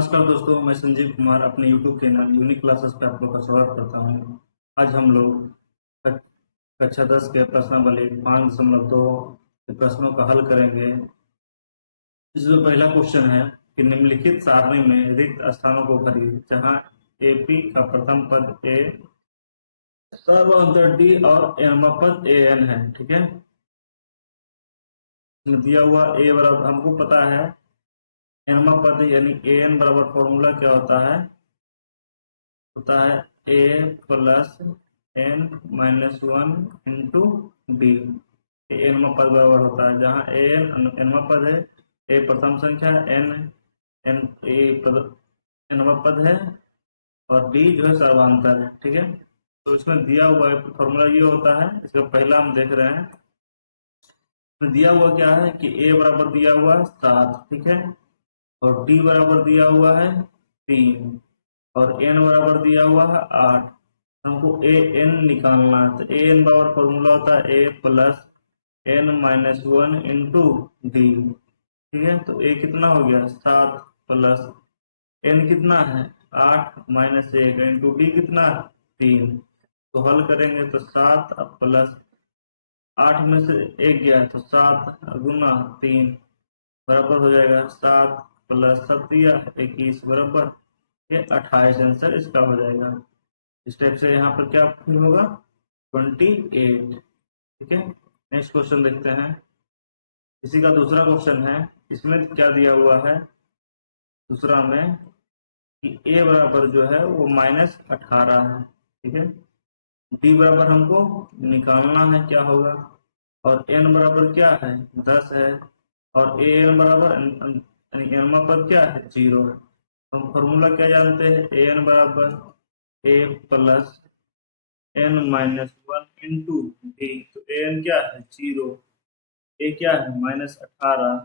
नमस्कार दोस्तों, मैं संजीव कुमार अपने यूट्यूब चैनल यूनिक क्लासेस पे आप लोग का स्वागत करता हूँ। आज हम लोग कक- कक्षा 10 के प्रश्नावली 5.2 के प्रश्नों का हल करेंगे। इसमें पहला क्वेश्चन है कि निम्नलिखित सारणी में रिक्त स्थानों को भरिए, जहाँ एपी का प्रथम पद ए, सर्वांतर डी और एनवा पद ए एन है। ठीक है, इसमें दिया हुआ ए बराबर हमको पता है एनवा पद यानी ए एन बराबर फॉर्मूला क्या होता है A plus N minus one into B. एनवा पद बराबर होता है, जहाँ ए एन एनवा पद है, ए प्रथम संख्या है, एन एन ए एनवा पद है और डी जो है सर्वांतर है। ठीक है, तो इसमें दिया हुआ फॉर्मूला ये होता है। इसका पहला हम देख रहे हैं, इसमें दिया हुआ क्या है कि ए बराबर दिया हुआ है 7, ठीक है, और डी बराबर दिया हुआ है 3 और एन बराबर दिया हुआ है 8। हमको ए एन निकालना है, तो ए एन बराबर फॉर्मूला होता है A plus N minus one into D. ठीक है, तो ए कितना हो गया 7 प्लस एन कितना है 8 माइनस 1 इंटू डी कितना 3। तो हल करेंगे तो 7 प्लस 8 में से 1 गया तो 7 गुना 3 बराबर हो जाएगा 7 प्लस 7 21 बराबर ये 28। आंसर इसका हो जाएगा। स्टेप से यहाँ पर क्या फिर होगा 28। ठीक है, नेक्स्ट क्वेश्चन देखते हैं। इसी का दूसरा क्वेश्चन है, इसमें क्या दिया हुआ है दूसरा में कि ए बराबर जो है वो -18 है। ठीक है, डी बराबर हमको निकालना है क्या होगा, और एन बराबर क्या है 10 है, और ए एन बराबर एन पर क्या है 0 है। तो हम फॉर्मूला क्या जानते हैं ए एन बराबर A plus N minus one into D. तो ए एन क्या है 0, ए क्या है -18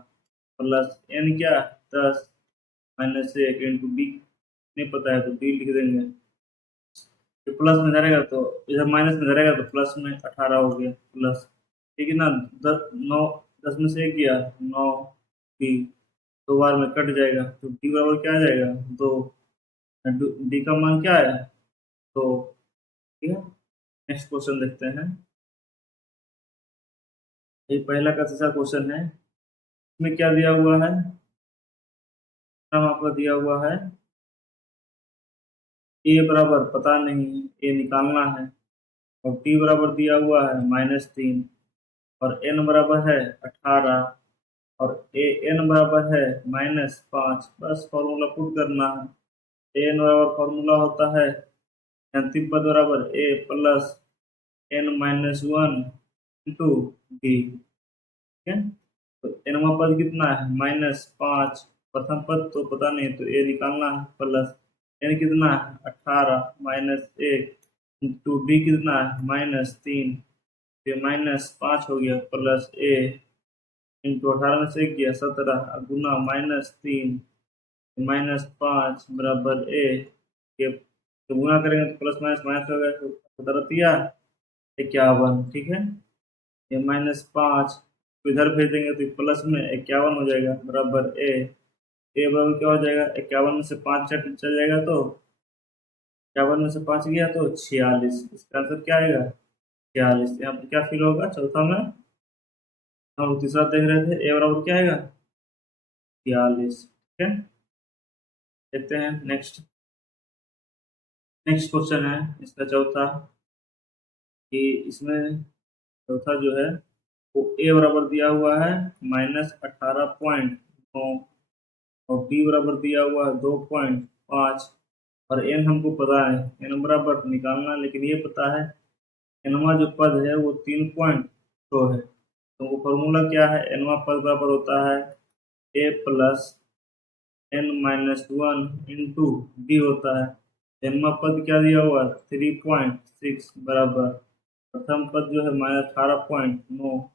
प्लस एन क्या है 10 माइनस 1 इंटू डी नहीं पता है तो डी लिख देंगे। ये प्लस में धरेगा तो इधर माइनस में धरेगा तो प्लस में 18 हो गया प्लस, ठीक है ना। 9 10 में से 1 गया 9, डी 2 बार में कट जाएगा तो डी बराबर क्या आ जाएगा 2। डी का मान क्या है 2। ठीक है, नेक्स्ट क्वेश्चन देखते हैं। ये पहला का तीसरा क्वेश्चन है, इसमें क्या दिया हुआ है, नाम आपका दिया हुआ है ए बराबर पता नहीं, ए निकालना है, और टी बराबर दिया हुआ है -3 और एन बराबर है 18 और ए एन बराबर है -5। बस फॉर्मूला पुट करना है। ए एन बराबर फॉर्मूला होता है अंतिम पद बराबर A plus N minus one into D. ठीक है, तो एनवा पद कितना है -5, प्रथम पद तो पता नहीं तो ए निकालना है, प्लस एन कितना है 18 -1 इंटू डी कितना है -3। ये -5 हो गया प्लस ए इंटू 18 में से 1 गया 17 गुना -3 -5 बराबर ए। ये तो गुना करेंगे तो प्लस माइनस माइनस हो गया तो 51। ठीक है, ये -5 इधर भेज देंगे तो प्लस में 51 हो जाएगा बराबर ए। ए बराबर क्या हो जाएगा 51 में से 5 चल जाएगा तो 51 में से 5 गया तो 46। इसका आंसर क्या आएगा 46। यहाँ पर क्या फिल होगा चौथा में, हम तीसरा देख रहे थे ए बराबर क्या आएगा 46। ठीक है, देखते हैं नेक्स्ट नेक्स्ट क्वेश्चन है इसका चौथा, कि इसमें चौथा जो है वो ए बराबर दिया हुआ है -18.9 और डी बराबर दिया हुआ है 2.5 और एन हमको पता है एन बराबर निकालना है, लेकिन ये पता है एनवा जो पद है वो 3.2 है। तो वो फॉर्मूला क्या है, एनवा पद बराबर होता है A plus N minus one into D होता है। एनवा पद क्या दिया हुआ है 3.6 बराबर प्रथम पद जो है -18.9,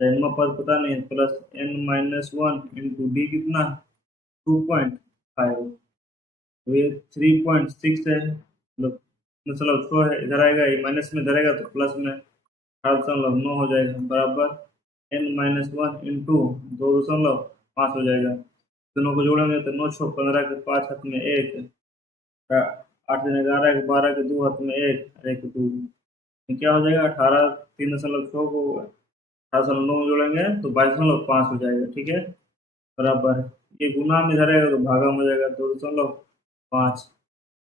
एनवा पद पता नहीं plus N minus one into D कितना 2.5। ये 3.6 है, मतलब 6 है, इधर आएगा ये माइनस में धरेगा तो प्लस में 8.9 हो जाएगा बराबर एन माइनस वन इंटू 2.5 हो जाएगा। दोनों को जोड़ेंगे तो 9 6 15 के 5 हाथ में 1, 8 3 11 के 12 के 2 हाथ में 1 और 1 2, क्या हो जाएगा 18 3.6 को 18.9 में जोड़ेंगे तो 22.5 हो जाएगा। ठीक है, बराबर ये गुना में इधर आएगा तो भागा में हो जाएगा 2.5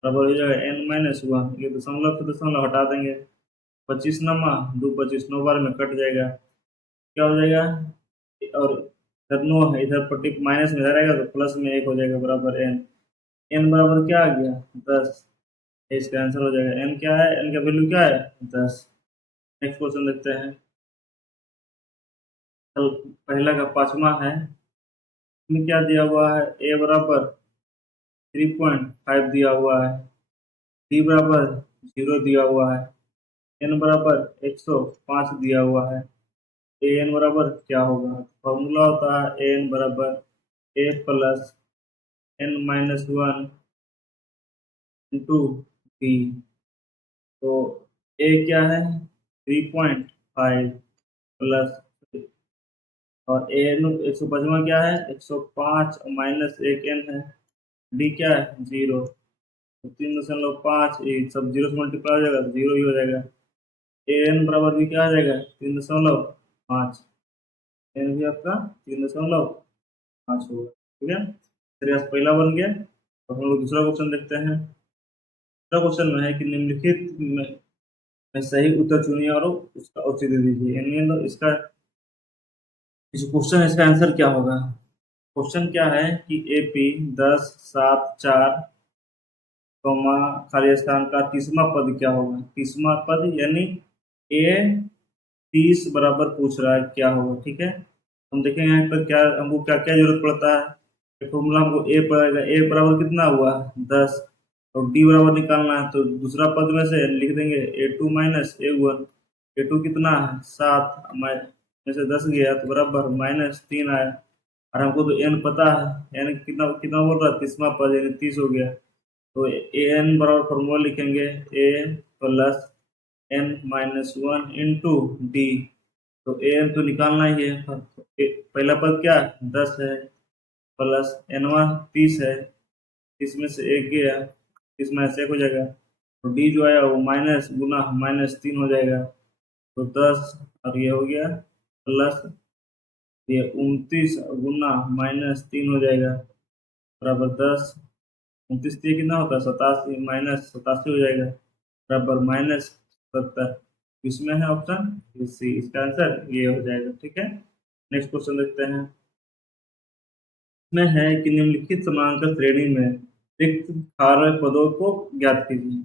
बराबर हो जाएगा n-1। ये दशमलव से दशमलव हटा देंगे, 25 नमा 2 25 9 बार में कट जाएगा, क्या हो जाएगा, और इधर 9 है, इधर पट्टी माइनस में इधर आएगा तो प्लस में 1 हो जाएगा बराबर n। n बराबर क्या आ गया 10, इसका आंसर हो जाएगा। n क्या है, n का वैल्यू क्या है 10। नेक्स्ट क्वेश्चन देखते हैं, चल पहला का 5वां है, इसमें क्या दिया हुआ है, a बराबर 3.5 दिया हुआ है, b बराबर 0 दिया हुआ है, n बराबर 105 दिया हुआ है, an बराबर क्या होगा। फॉर्मूला होता है an बराबर a plus n-1 into b। तो a क्या है 3.5 प्लस, और an 105 क्या है 105 माइनस 1 n है, d क्या है 0, तो 3.5 ये सब 0 से मल्टीप्लाई हो जाएगा तो 0 ही हो जाएगा। an बराबर भी क्या आ जाएगा 3.5, n भी आपका 3.5 होगा। ठीक है, चलिए आज पहला बन गया। तो हम लोग दूसरा क्वेश्चन देखते हैं। दूसरा क्वेश्चन में है कि निम्नलिखित में सही उत्तर चुनिए और उसका औचित्य दे दीजिए। यानी तो इसका इस क्वेश्चन इसका आंसर क्या होगा। क्वेश्चन क्या है कि AP 10 7 4 खाली स्थान का 30वां पद क्या होगा। 30वां पद यानी A 30 बराबर पूछ रहा है क्या होगा। ठीक है, हम देखेंगे यहाँ पर क्या हमको क्या क्या जरूरत पड़ता है। फॉर्मूला हमको A पड़ेगा, A बराबर कितना हुआ 10, और D बराबर निकालना है तो दूसरा पद में से लिख देंगे A2 माइनस A1। A2 कितना है 7 में से 10 गया तो बराबर -3 आया, और हमको तो n पता है, n कितना कितना बोल रहा है 30वां पद यानी 30 हो गया। तो an बराबर फॉर्मूला लिखेंगे a plus n-1 into D. तो an तो निकालना ही है, पहला पद क्या 10 है प्लस n1 30 है, 30 में से 1 गया, 30 में से 1 हो जाएगा, तो डी जो आया वो माइनस गुना -3 हो जाएगा, तो 10 और ये हो गया प्लस ये 29 गुना -3 हो जाएगा बराबर 10, 29 से कितना होता है 87 -87 हो जाएगा बराबर -70। इसमें है ऑप्शन सी, इसका आंसर ये हो जाएगा। ठीक है, नेक्स्ट क्वेश्चन देखते हैं। इसमें है कि निम्नलिखित समानांतर श्रेणी में रिक्त खाली पदों को ज्ञात कीजिए।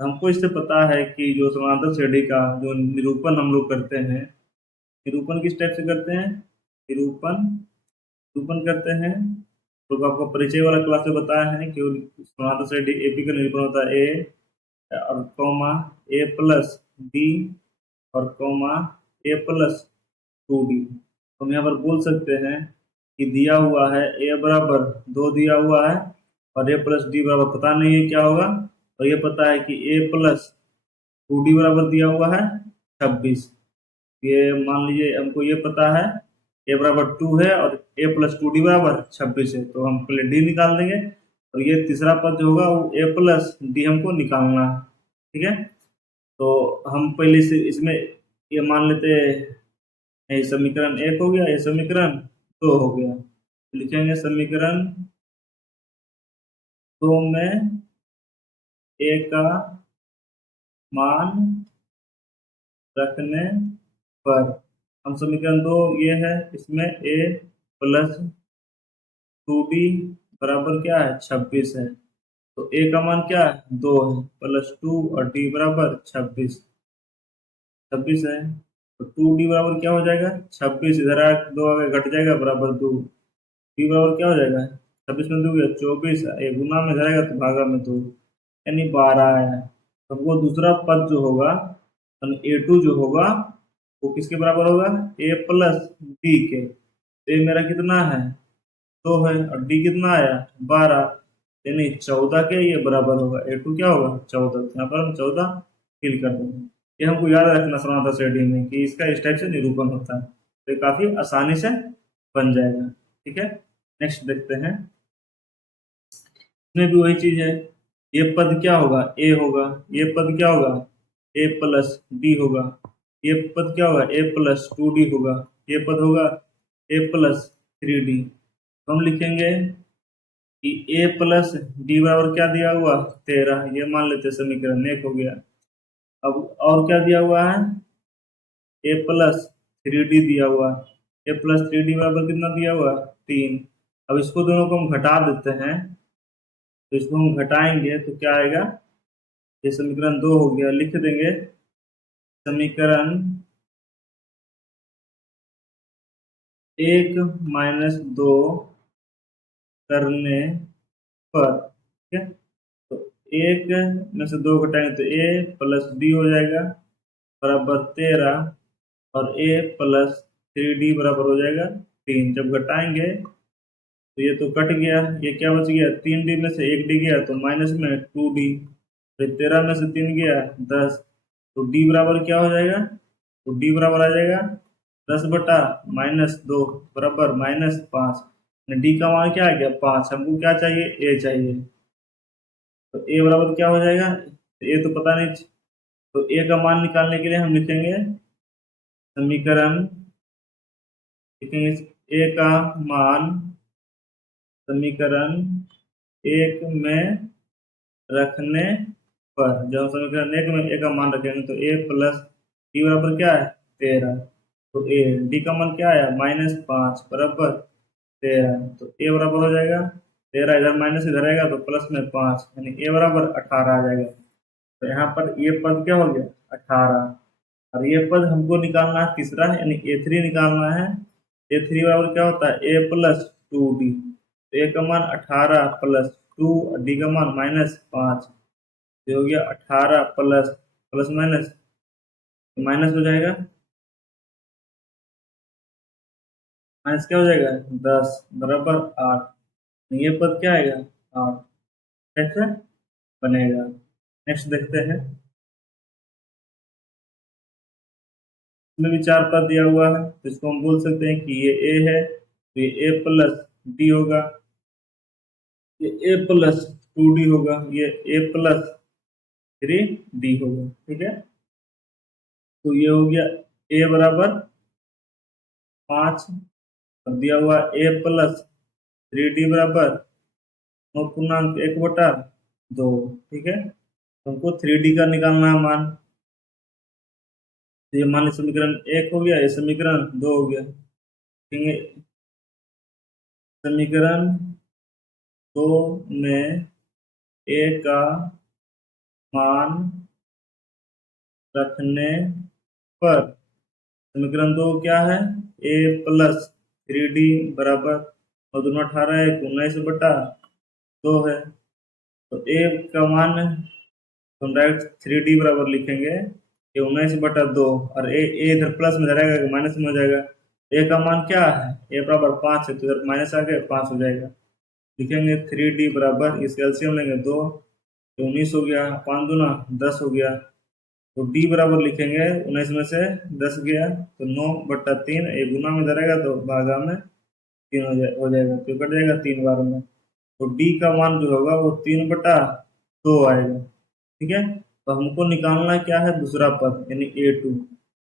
हमको इससे पता है कि जो समानांतर श्रेणी का जो निरूपण हम लोग करते हैं, निरूपण किस टाइप से करते हैं, निरूपण निरूपण करते हैं तो आपको परिचय वाला क्लास में बताया है कि समानांतर श्रेणी एपी का निरूपण होता है ए और कॉमा ए प्लस बी और कॉमा ए प्लस 2d। हम यहाँ पर बोल सकते हैं कि दिया हुआ है ए बराबर 2 दिया हुआ है और ए प्लस डी बराबर पता नहीं है क्या होगा, और ये पता है कि ए प्लस 2d बराबर दिया हुआ है 26। ये मान लीजिए हमको ये पता है ए बराबर 2 है और ए प्लस 2d बराबर 26 है, तो हम पहले डी निकाल देंगे, और ये तीसरा पद जो होगा वो ए प्लस डी हमको निकालना है। ठीक है, तो हम पहले से इसमें ये मान लेते हैं, ये समीकरण 1 हो गया, ये समीकरण 2 हो गया, लिखेंगे समीकरण 2 में ए का मान रखने पर हम समीकरण 2 ये है, इसमें ए प्लस 2d बराबर क्या है 26 है, तो ए का मान क्या है 2 है प्लस 2 और डी बराबर 26 है, तो 2d बराबर क्या हो जाएगा 26, इधर 2 आगे घट जाएगा बराबर 2, डी बराबर क्या हो जाएगा 26 में 2 गया 24, ये गुना में जाएगा तो भागा में 2 यानी 12 आया। तो वो दूसरा पद जो होगा A2 जो होगा वो किसके बराबर होगा a प्लस डी के, ए मेरा कितना है 2 है और डी कितना आया 12, यानी 14 के ये बराबर होगा। A2 क्या होगा 14, यहाँ पर हम 14 फिल कर देंगे। ये हमको याद रखना समानांतर श्रेणी में कि इसका इस टाइप से निरूपण होता है, तो ये काफी आसानी से बन जाएगा। ठीक है, नेक्स्ट देखते हैं। इसमें भी वही चीज है, ये पद क्या होगा, ए होगा, ये पद क्या होगा, ए प्लस डी होगा, ये पद क्या होगा, ए प्लस टू डी होगा, ये पद होगा ए प्लस थ्री डी। हम लिखेंगे कि ए प्लस डी बराबर क्या दिया हुआ, 13, ये मान लेते हैं समीकरण एक हो गया। अब और क्या दिया हुआ है, ए प्लस थ्री डी दिया हुआ है, ए प्लस थ्री डी बराबर कितना दिया हुआ, 3। अब इसको दोनों को हम घटा देते हैं, तो इसको हम घटाएंगे तो क्या आएगा, ये समीकरण 2 हो गया, लिख देंगे समीकरण 1 माइनस 2 करने पर, ठीक है, तो 1 में से 2 घटाएंगे तो ए प्लस डी हो जाएगा बराबर 13, और ए प्लस थ्री डी बराबर हो जाएगा 3। जब घटाएंगे तो ये तो कट गया, ये क्या बच गया, 3 डी में से 1 डी गया तो माइनस में 2 डी, फिर 13 में से 3 गया 10, तो डी बराबर क्या हो जाएगा, तो डी बराबर आ जाएगा 10 बटा माइनस 2 बराबर -5। डी का मान क्या आ गया, 5। हमको क्या चाहिए, ए चाहिए, तो ए बराबर क्या हो जाएगा, ए तो पता नहीं, तो ए का मान निकालने के लिए हम लिखेंगे समीकरण, लिखेंगे ए का मान समीकरण 1 में रखने पर, जब हम समीकरण 1 में ए का मान रखेंगे तो ए प्लस डी बराबर क्या है, 13, तो ए डी का मान क्या आया, -5 बराबर 13, तो ए बराबर हो जाएगा 13, इधर माइनस इधर आएगा तो प्लस में 5, यानी ए बराबर 18 आ जाएगा। तो यहाँ पर ये पद क्या हो गया, 18, और ये पद हमको निकालना है तीसरा, यानी ए3 निकालना है। ए3 बराबर क्या होता है, ए प्लस टू डी, ए का मान 18 प्लस 2, डी का मान -5, ये हो गया 18 प्लस प्लस माइनस, माइनस हो जाएगा, माइनस क्या हो जाएगा 10 बराबर 8, ये पद क्या आएगा 8, कैसे बनेगा। नेक्स्ट देखते हैं, इसमें भी 4 पद दिया हुआ है, तो इसको हम बोल सकते हैं कि ये ए है, तो ये ए प्लस डी होगा, ये ए प्लस टू डी होगा, ये ए प्लस थ्री डी होगा, ठीक है। तो ये हो गया ए बराबर 5, और दिया हुआ ए प्लस थ्री डी बराबर 9.1/2, ठीक है। तो हमको थ्री डी का निकालना है मान, तो ये मान समीकरण 1 हो गया, ये समीकरण 2 हो गया, ठीक है। समीकरण 2 में ए का मान रखने पर, समीकरण 2 क्या है, ए प्लस थ्री डी बराबर 9×2 = 19/2 है, तो ए का मान हम डायरेक्ट थ्री डी बराबर लिखेंगे, ये 19/2, और ए इधर प्लस में रहेगा माइनस में हो जाएगा, ए का मान क्या है, ए बराबर 5 है, तो इधर माइनस आ गया 5 हो जाएगा, लिखेंगे 3D बराबर, इसका एलसीएम लेंगे 2, 19 हो गया, 5 दूना 10 हो गया, तो डी बराबर लिखेंगे 19 में से 10 गया तो 9/3, ये गुना में धरेगा तो भागा में 3 हो जाएगा, तो कट जाएगा 3 बार में, तो डी का मान जो होगा वो 3/2 आएगा, ठीक है। तो हमको निकालना क्या है, दूसरा पद यानी ए2।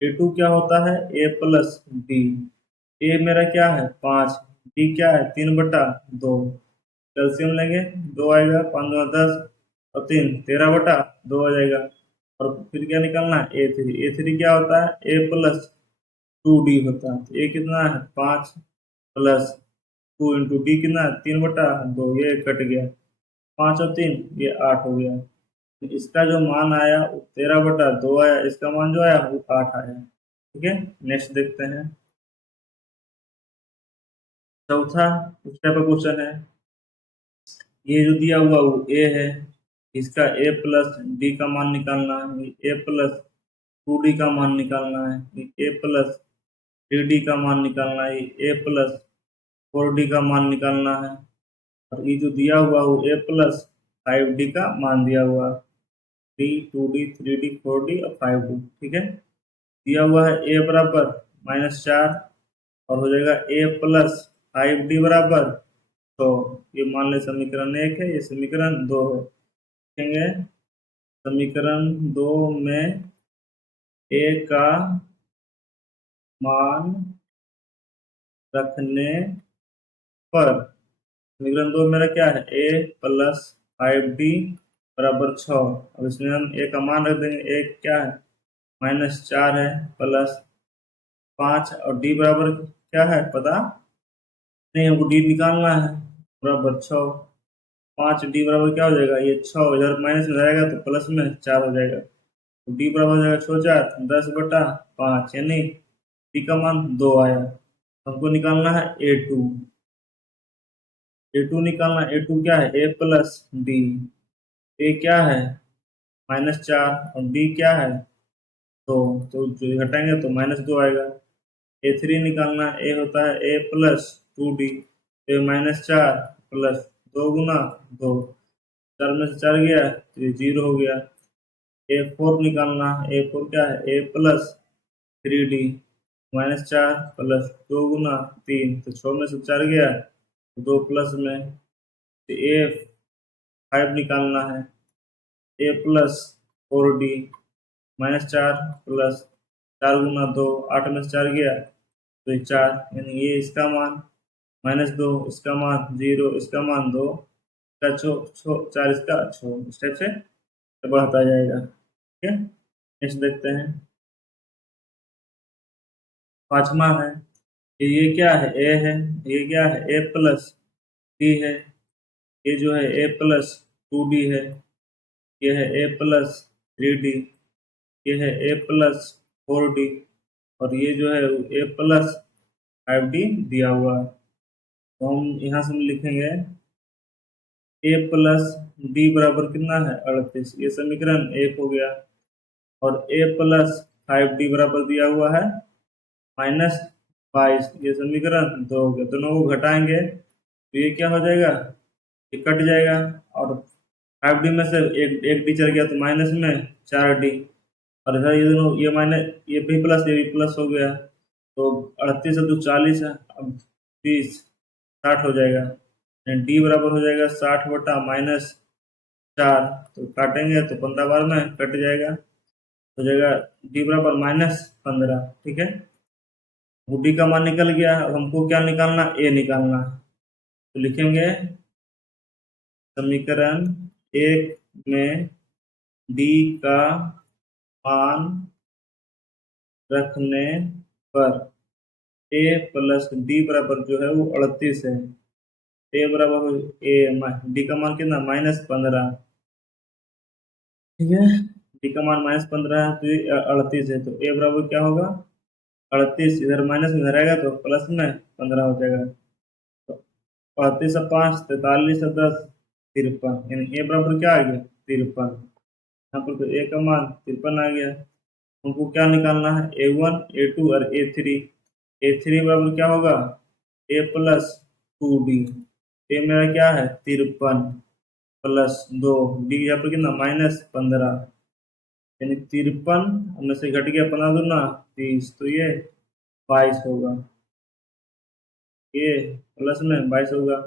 ए2 क्या होता है, ए प्लस डी, ए मेरा क्या है 5, डी क्या है 3/2, कैल्शियम लेंगे 2 आएगा, 5 दूना 10 और 3 13/2 आ जाएगा, और फिर क्या निकालना है ए3। ए3 क्या होता है, ए प्लस टू डी होता है, तो ए कितना है 5 प्लस 2 इंटू डी कितना है 3/2, ये कट गया, 5 और 3 ये 8 हो गया, तो इसका जो मान आया वो 13/2 आया, इसका मान जो आया वो 8 आया, ठीक है। नेक्स्ट देखते हैं, चौथा उस टाइप का क्वेश्चन है, ये जो दिया हुआ वो ए है, इसका ए प्लस डी का मान निकालना है, ए प्लस टू डी का मान निकालना है, ए प्लस थ्री डी का मान निकालना है, ए प्लस फोर डी का मान निकालना है, और ये जो दिया हुआ वो ए प्लस 5D का मान दिया हुआ, 2D 3D 4D और 5D, ठीक है। दिया हुआ है ए बराबर -4, और हो जाएगा ए प्लस 5D बराबर ये मान ले समीकरण 1 है, ये समीकरण 2 है। देखेंगे समीकरण 2 में a का मान रखने पर समीकरण 2 मेरा क्या है, a प्लस 5d बराबर 6। अब इसमें हम a का मान रख देंगे, a क्या है -4 है, प्लस 5 और d बराबर क्या है पता नहीं, हमको d निकालना है, बराबर 6। 5d बराबर क्या हो जाएगा, ये 6 इधर माइनस में जाएगा तो प्लस में 4 हो जाएगा, तो d बराबर हो जाएगा 6 4 10/5, यानी d का मान 2 आया। हमको निकालना है a2 निकालना। a2 क्या है, a प्लस d। a क्या है -4 और d क्या है 2, तो जो घटाएंगे तो -2 आएगा। a3 निकालना, a होता है a प्लस 2d, तो -4 प्लस 2 गुना 2, 4 में से 4 गया तो ये 0 हो गया। a4 निकालना, a4 क्या है a प्लस 3d, -4 प्लस 2 गुना 3, तो 6 में से 4 गया तो 2 प्लस में, तो a5 निकालना है, a प्लस 4d, -4 प्लस 4 गुना 2, 8 में से 4 गया तो ये 4, यानी ये इसका मान -2, इसका मान 0, इसका मान 2, इसका 4, इसका 6, इस टाइप से बढ़ता जाएगा। ठीक है, नेक्स्ट देखते हैं। पांचवा है कि ये क्या है, ए है, ये क्या है a प्लस डी है, ये जो है a प्लस 2d है, ये है a प्लस 3d, ये है a प्लस 4d, और ये जो है a प्लस 5d दिया हुआ है। तो हम यहाँ से लिखेंगे a प्लस डी बराबर कितना है 38, ये समीकरण 1 हो गया। और a प्लस 5d बराबर दिया हुआ है -22, ये समीकरण 2 हो गया। दोनों को घटाएंगे तो ये क्या हो जाएगा, ये कट जाएगा, और 5d में से एक डी चल गया तो माइनस में 4d, और इधर ये दोनों ये माइनस ये भी प्लस ये भी प्लस हो गया, तो 38 से 2 40 है, अब 30 60 हो जाएगा, डी बराबर हो जाएगा 60/-4, तो काटेंगे तो 15 बार में कट जाएगा, हो जाएगा डी बराबर -15। ठीक है, डी का मान निकल गया। अब हमको क्या निकालना, ए निकालना। तो लिखेंगे समीकरण 1 में डी का मान रखने पर ए प्लस डी बराबर जो है वो 38 है, ए बराबर ए डी का मान कितना -15। ठीक है, डी का मान -15 है, तो ये 38 है, तो ए बराबर क्या होगा 38, इधर माइनस में रहेगा तो प्लस में 15 हो जाएगा, तो 38 से 5 43 से 10 53, यानी ए बराबर क्या आ गया 53। यहाँ पर तो ए का मान 53 आ गया। हमको क्या निकालना है, a1 a2 और a3। a3 बराबर क्या होगा a प्लस 2d, ए मेरा क्या है 53 प्लस 2, डी यहाँ पर कितना -15, यानी 53 में से घट गया 15 दूना 30, तो ये 22 होगा, ये प्लस में 22 होगा।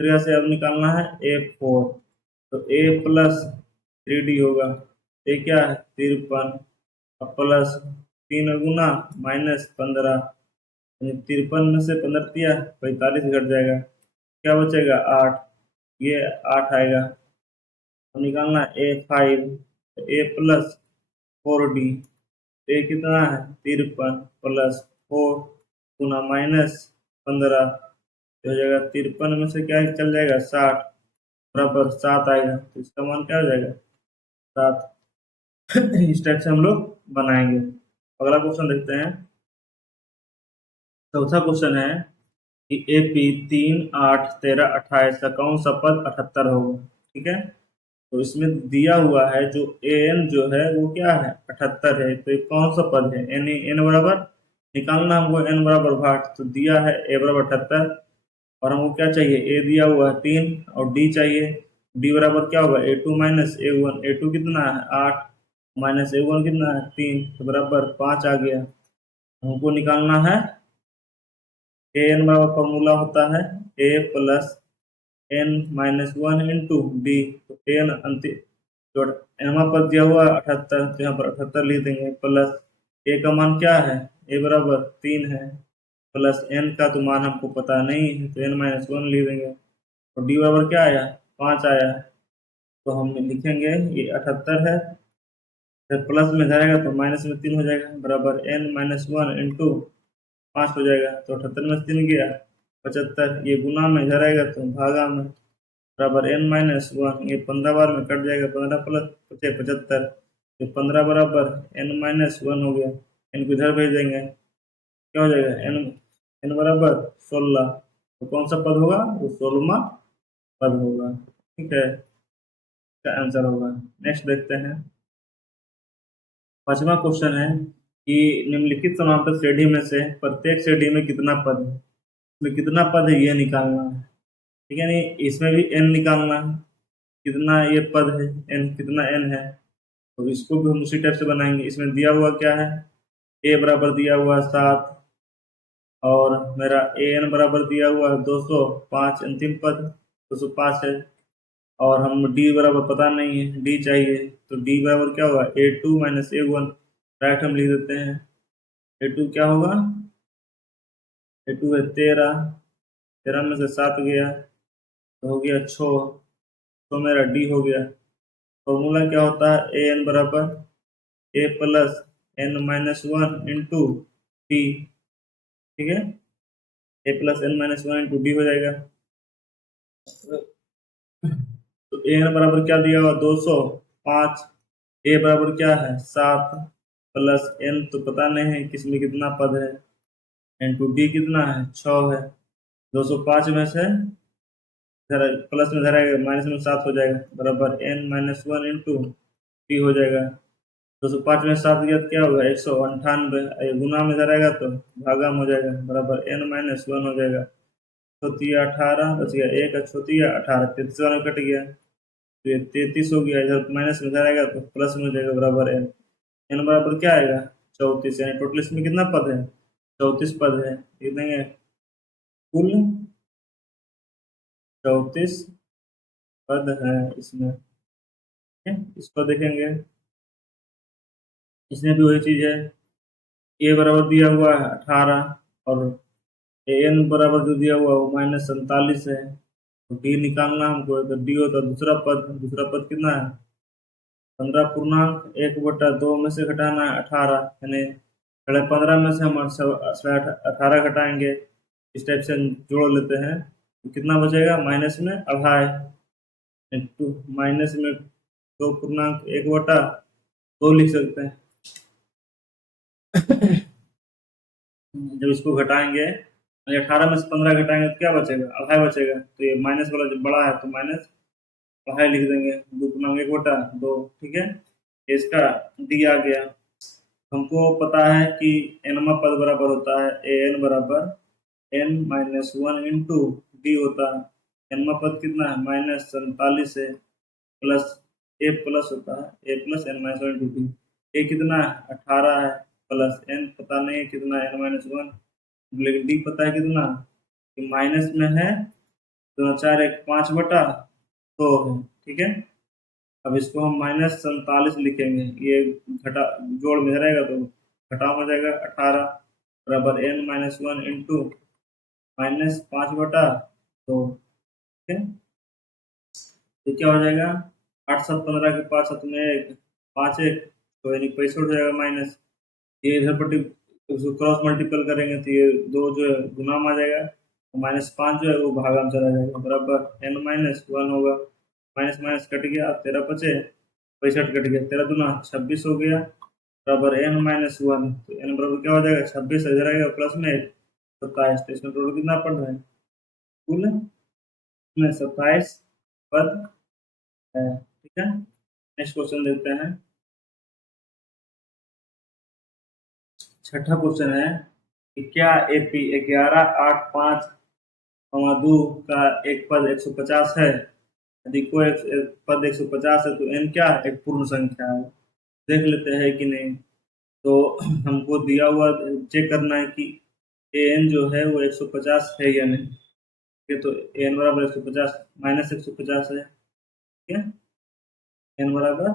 फिर यहाँ से अब निकालना है a4, तो a प्लस 3d होगा, ये क्या है 53 प्लस 3 गुना -15, यानी 53 में से 15 दिया 45 घट जाएगा, क्या बचेगा 8, ये 8 आएगा। अब निकालना a5, a प्लस 4d, ए कितना है 53 प्लस 4 गुना -15, हो जाएगा 53 में से क्या चल जाएगा 60 बराबर 7 आएगा, तो इसका मान क्या हो जाएगा 7। इस टाइप से हम लोग बनाएंगे। अगला क्वेश्चन देखते हैं। चौथा क्वेश्चन है कि AP 3 8 13 28 का कौन सा पद 78 होगा। ठीक है, तो इसमें दिया हुआ है जो an जो है वो क्या है 78 है, तो ये कौन सा पद है, n बराबर निकालना हमको, n बराबर 8, तो दिया है a बराबर 78, और हमको क्या चाहिए, a दिया हुआ है 3 और d चाहिए। d बराबर क्या होगा a2 माइनस a1, a2 कितना है 8 माइनस a1 कितना है 3, तो बराबर 5 आ गया। हमको निकालना है an बराबर फॉर्मूला होता है a plus N minus one into D. तो एन अंतिम जो एनवा पद दिया हुआ 78, तो यहाँ पर 78 लिख देंगे, प्लस ए का मान क्या है, ए बराबर 3 है, प्लस एन का तो मान हमको पता नहीं है, तो एन माइनस वन लिख देंगे। और डी बराबर क्या आया, 5 आया है, तो हम लिखेंगे ये 78 है, फिर प्लस में जाएगा तो माइनस में 3 हो जाएगा, बराबर एन माइनस वन इंटू 5 हो जाएगा, तो 78 में 3 गया 75, ये गुना में इधर आएगा तो भागा में, बराबर एन माइनस वन, ये 15 बार में कट जाएगा, 15 प्लस 75, तो 15 बराबर एन माइनस वन हो गया, एन को इधर भेज देंगे, क्या हो जाएगा, एन एन बराबर 16, तो कौन सा पद होगा, वो 16वां पद होगा। ठीक है, इसका आंसर होगा। नेक्स्ट देखते हैं, 5वां क्वेश्चन है कि निम्नलिखित समांतर श्रेणी में से प्रत्येक श्रेणी में कितना पद है, इसमें कितना पद है ये निकालना है। ठीक है, नहीं इसमें भी एन निकालना है, कितना ये पद है, एन कितना एन है, तो इसको भी हम उसी टाइप से बनाएंगे। इसमें दिया हुआ क्या है, ए बराबर दिया हुआ 7, और मेरा ए एन बराबर दिया हुआ है 205, अंतिम पद 205 है, और हम डी बराबर पता नहीं है, डी चाहिए, तो डी बराबर क्या होगा, A2 माइनस A1, राइट हम लिख देते हैं। A2 क्या होगा, A2 है 13, 13 में से 7 गया तो हो गया 6, तो मेरा डी हो गया। फॉर्मूला क्या होता है, ए एन बराबर A plus N minus one into D. ठीक है, A plus N minus one into D हो जाएगा। तो ए एन बराबर क्या दिया हुआ, 205, ए बराबर क्या है 7, प्लस एन तो पता नहीं है किसमें कितना पद है, इंटू डी कितना है 6 है, 205 में से इधर प्लस में इधर आएगा, माइनस में 7 हो जाएगा, बराबर N minus one into D हो जाएगा। 205 में 7 गया तो क्या होगा, 198, गुना में इधर आएगा तो भागा में हो जाएगा, बराबर एन माइनस वन हो जाएगा। छोतिया 18 बच गया, एक छोतिया 18, 33 वाला कट गया, तो ये 33 हो गया, इधर माइनस में इधर आएगा तो प्लस में हो जाएगा, बराबर एन। एन बराबर क्या आएगा 34, यानी टोटल इसमें कितना पद है, 34 पद है, कितने कुल 34 पद है इसमें। ठीक है, इसको देखेंगे, इसमें भी वही चीज है, ए बराबर दिया हुआ है 18, और ए एन बराबर जो दिया हुआ है वो -47 है, तो डी निकालना हमको है, तो डी होता है दूसरा पद कितना है 15 पूर्णांक 1/2 में से घटाना है 18, यानी 15.5 में से हम 18 घटाएंगे, इस टाइप से हम जोड़ लेते हैं, तो कितना बचेगा, माइनस में अढ़ाई, टू माइनस में 2.1/2 लिख सकते हैं। जब इसको घटाएंगे, 18 में से 15 घटाएंगे तो क्या बचेगा, अढ़ाई बचेगा, तो ये माइनस वाला जब बड़ा है तो माइनस अढ़ाई लिख देंगे, 2.1/2। ठीक है, इसका डी आ गया। हमको पता है कि एनमा पद बराबर होता है ए एन बराबर N minus one into D होता है, एनमा पद कितना है -47 है, प्लस ए प्लस होता है A plus N minus one into D, A कितना है 18 है, प्लस एन पता नहीं है कितना, एन माइनस वन, लेकिन डी पता है कितना, कि माइनस में है, दोनों 4 1 5/2 है। ठीक है, अब इसको हम -47 लिखेंगे, ये घटा जोड़ में रहेगा तो घटाव हो जाएगा, 18 बराबर एन माइनस वन इंटू -5/2। ठीक है, तो क्या हो जाएगा, 8 7 15 के 5 7 में 1, 5 1, तो यानी 65 हो जाएगा माइनस, ये इधर पर उसको क्रॉस मल्टीपल करेंगे तो ये दो जो है गुना में आ जाएगा, -5 जो है वो भागा में चला जाएगा, बराबर एन माइनस वन होगा, माइनस माइनस कट गया, 13 बचे, 65 कट गया, 13 दूना 26 हो गया, बराबर एन माइनस वन, तो एन बराबर क्या हो जाएगा 26, इधर आएगा प्लस में 27, तो इसमें टोटल कितना पड़ रहा है, कुल में 27 पद है। ठीक है, नेक्स्ट क्वेश्चन देखते हैं, छठा क्वेश्चन है कि क्या एपी 11 8 5 2 का एक पद 150 है, यदि कोई एक पद 150 है तो एन क्या है, एक पूर्ण संख्या है, देख लेते हैं कि नहीं। तो हमको दिया हुआ चेक करना है कि ए एन जो है वो 150 है या नहीं। ठीक है, तो एन बराबर 150 माइनस 150 है, ठीक है, एन बराबर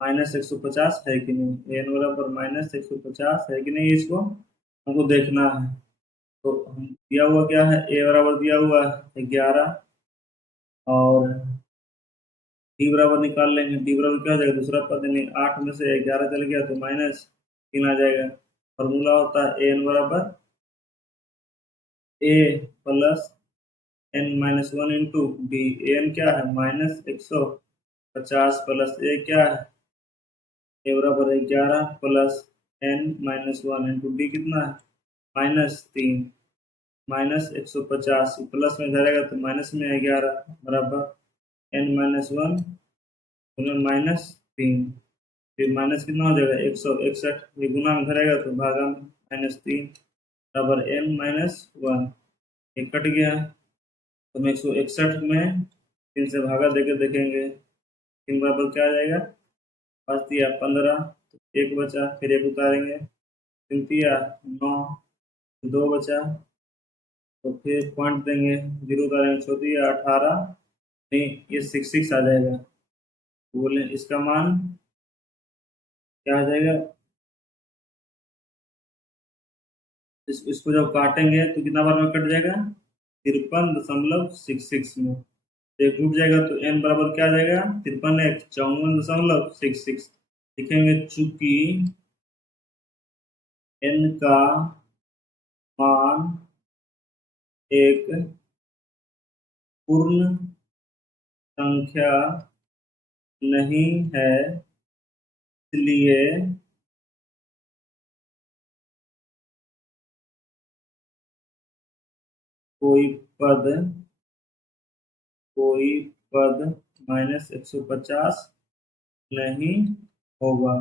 माइनस 150 है कि नहीं, एन बराबर माइनस 150 है कि नहीं, इसको हमको देखना है। तो हम दिया हुआ क्या है, ए बराबर दिया हुआ है 11, और डी बराबर निकाल लेंगे, डी बराबर क्या हो जाएगा, दूसरा पद यानी 8 में से 11 चल गया तो -3 आ जाएगा। फॉर्मूला होता है एन बराबर A plus n-1 into D. N क्या है, -150 प्लस ए क्या है, ए बराबर है 11 प्लस n-1 इंटू डी कितना है, -3, -150 प्लस में धरेगा तो माइनस में है 11 बराबर n-1 -3, फिर माइनस कितना हो जाएगा 161, ये गुना में धरेगा तो भागा में -3 बराबर n-1, ये कट गया तो हम 161 में 3 से भागा देकर देखेंगे, 3 बराबर क्या आ जाएगा, 5 दिया 15, तो 1 बचा, फिर 1 उतारेंगे, 3 दिया 9, 2 बचा, तो फिर पॉइंट देंगे, 0 उतारेंगे, 6 दिया 18, नहीं ये 66 आ जाएगा। तो बोले इसका मान क्या आ जाएगा, इसको जब काटेंगे तो कितना बार में कट जाएगा, 53.66 में, एक टूट जाएगा तो n बराबर क्या आ जाएगा, 53 एक 54.66 लिखेंगे, चूंकि n का मान एक पूर्ण संख्या नहीं है, इसलिए कोई पद -150 नहीं होगा।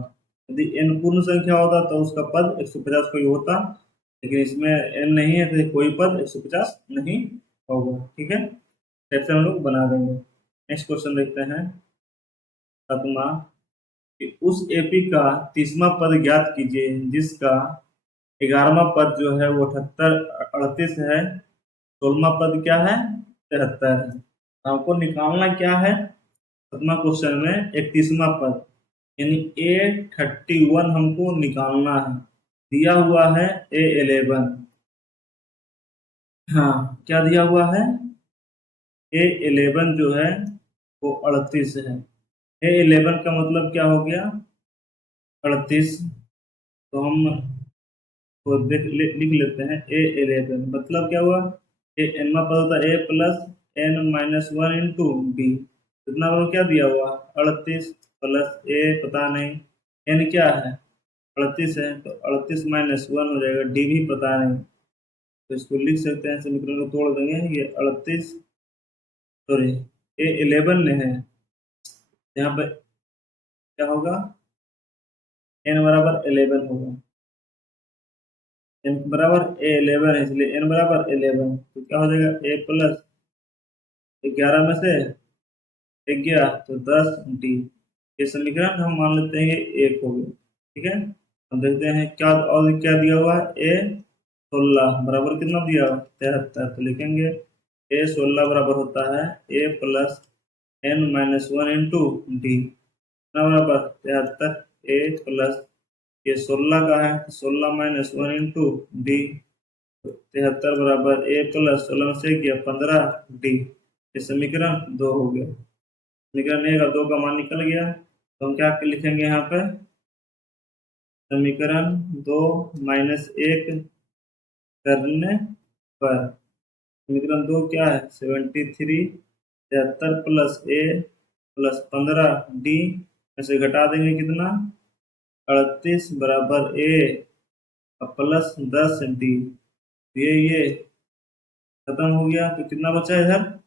यदि n पूर्ण संख्या होता तो उसका पद 150 कोई होता, लेकिन इसमें n नहीं है तो कोई पद 150 नहीं होगा। ठीक है, ऐसे हम लोग बना देंगे। नेक्स्ट क्वेश्चन देखते हैं, 7वां, कि उस एपी का 30वां पद ज्ञात कीजिए जिसका 11वां पद जो है वो 78 38 है, 16वां पद क्या है, 73 है। हमको निकालना क्या है, 7वां क्वेश्चन में 31वां पद यानी A31 हमको निकालना है। दिया हुआ है A11, हाँ क्या दिया हुआ है, A11 जो है वो 38 है। A11 का मतलब क्या हो गया, 38, तो हम तो लिख लेते हैं A11 मतलब क्या हुआ, ए एन पद होता है A plus n-1 into B, कितना बार क्या दिया हुआ 38 प्लस A पता नहीं, n क्या है 38 है, तो 38-1 हो जाएगा, डी भी पता नहीं, तो इसको लिख सकते हैं, समीकरण को तोड़ देंगे, ये 38 सॉरी A11 में है, यहाँ पे क्या होगा, n बराबर 11 होगा, n बराबर A11 है इसलिए n बराबर 11, तो क्या हो जाएगा A प्लस 11 में से 1 गया तो 10 डी, ये समीकरण हम मान लेते हैं ये 1 हो गया। ठीक है, हम देखते हैं क्या और क्या दिया हुआ है, A16 बराबर कितना दिया हुआ 73, तो लिखेंगे A16 बराबर होता है A plus n-1 into D, कितना बराबर 73, A प्लस ये 16 का है, 16-1 इंटू डी, 73 बराबर A प्लस 16 से गया 15 डी, ये समीकरण 2 हो गया। समीकरण 1 और 2 का मान निकल गया, तो हम क्या लिखेंगे यहाँ पे, समीकरण 2 -1 करने पर, समीकरण 2 क्या है 73, 73 प्लस A प्लस 15 डी में से घटा देंगे कितना 38 बराबर A प्लस 10 डी, ये खत्म हो गया, तो कितना बचा इधर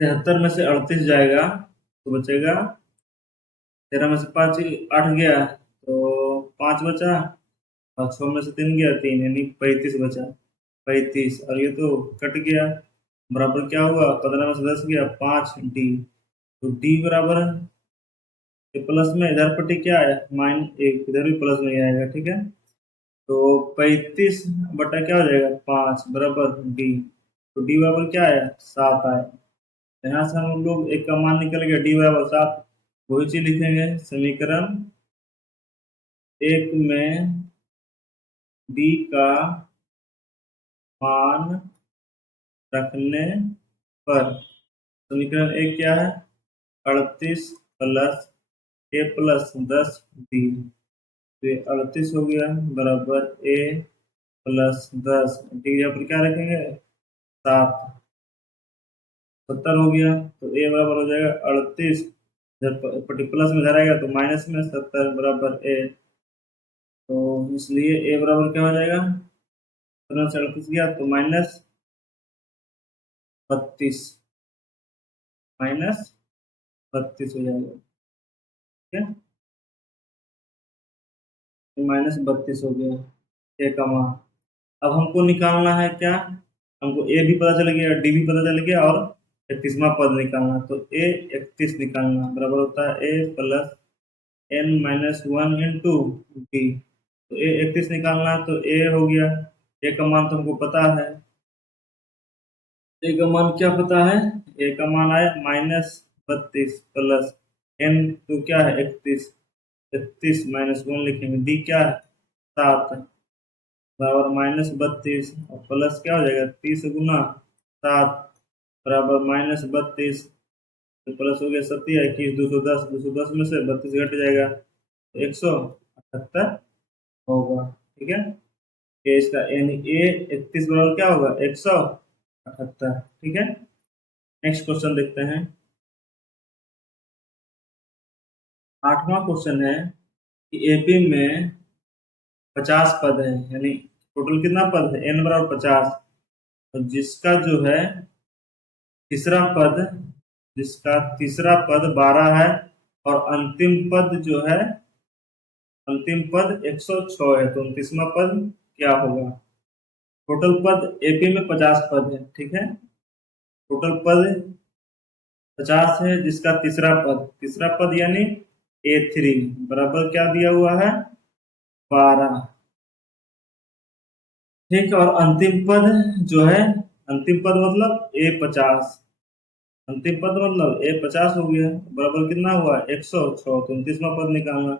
73 में से 38 जाएगा तो बचेगा 13 में से 5 8 गया तो 5 बचा, और 6 में से 3 गया 3 यानी 35 बचा, 35, और ये तो कट गया, बराबर क्या हुआ 15 में से 10 गया 5 डी, तो डी बराबर ये प्लस में इधर पट्टी क्या है -1, इधर भी प्लस में ही आएगा। ठीक है, तो 35 बटा क्या हो जाएगा 5 बराबर डी। तो डी बराबर क्या आया 7 आया। यहाँ से हम लोग एक का मान निकल गया डी बराबर 7। वही चीज लिखेंगे समीकरण एक में डी का मान रखने पर समीकरण एक क्या है 38 प्लस ए प्लस 10 डी। तो ये 38 हो गया बराबर ए प्लस 10 डी। यहाँ पर क्या रखेंगे 7 70 हो गया। तो ए बराबर हो जाएगा 38, जब प्लस में धराएगा तो माइनस में 70 बराबर ए। तो इसलिए ए बराबर क्या हो जाएगा 38 गया तो -32 -32 हो जाएगा। ठीक है तो -32 हो गया ए का मान। अब हमको निकालना है क्या हमको ए भी पता चल गया डी भी पता चल गया और 31वां पद निकालना। तो ए 31 निकालना बराबर होता है A plus n-1 into D. तो ए 31 निकालना तो ए हो गया ए का मान तो हमको पता है। ए का मान क्या पता है ए का मान आया -32 प्लस n तो क्या है 31 31 -1 लिखेंगे डी क्या है 7 बराबर -32 और प्लस क्या हो जाएगा 30 गुना 7 बराबर -32। तो प्लस हो गया 7 21 210 210 में से 32 घट जाएगा तो 178 होगा। ठीक है ये इसका यानी ए 31 बराबर क्या होगा 178। ठीक है नेक्स्ट क्वेश्चन देखते हैं। 8वां क्वेश्चन है कि एपी में 50 पद है यानी टोटल कितना पद है n बराबर 50 और जिसका जो है तीसरा पद जिसका तीसरा पद 12 है और अंतिम पद जो है अंतिम पद 106 है। तो 29वां पद क्या होगा। टोटल पद एपी में 50 पद है। ठीक है टोटल पद 50 है जिसका तीसरा पद यानी A3 बराबर क्या दिया हुआ है 12। ठीक और अंतिम पद जो है अंतिम पद मतलब A50 अंतिम पद मतलब A50 हो गया बराबर कितना हुआ 106। तो 29वां पद निकालना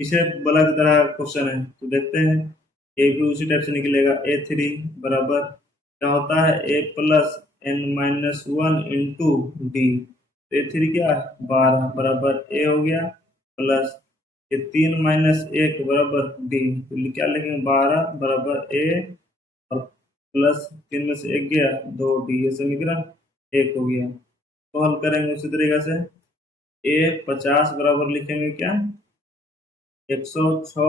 इसे बला की तरह क्वेश्चन है तो देखते हैं ए भी उसी टाइप से निकलेगा A3 बराबर क्या होता है A plus n-1 into D. तो A3 क्या है 12 बराबर ए हो गया प्लस ये 3 - 1 बराबर डी। तो क्या लिखेंगे 12 बराबर ए और प्लस 3 में से 1 गया 2 डी। ये समीकरण 1 हो गया। तो हल करेंगे उसी तरीके से A50 बराबर लिखेंगे क्या 106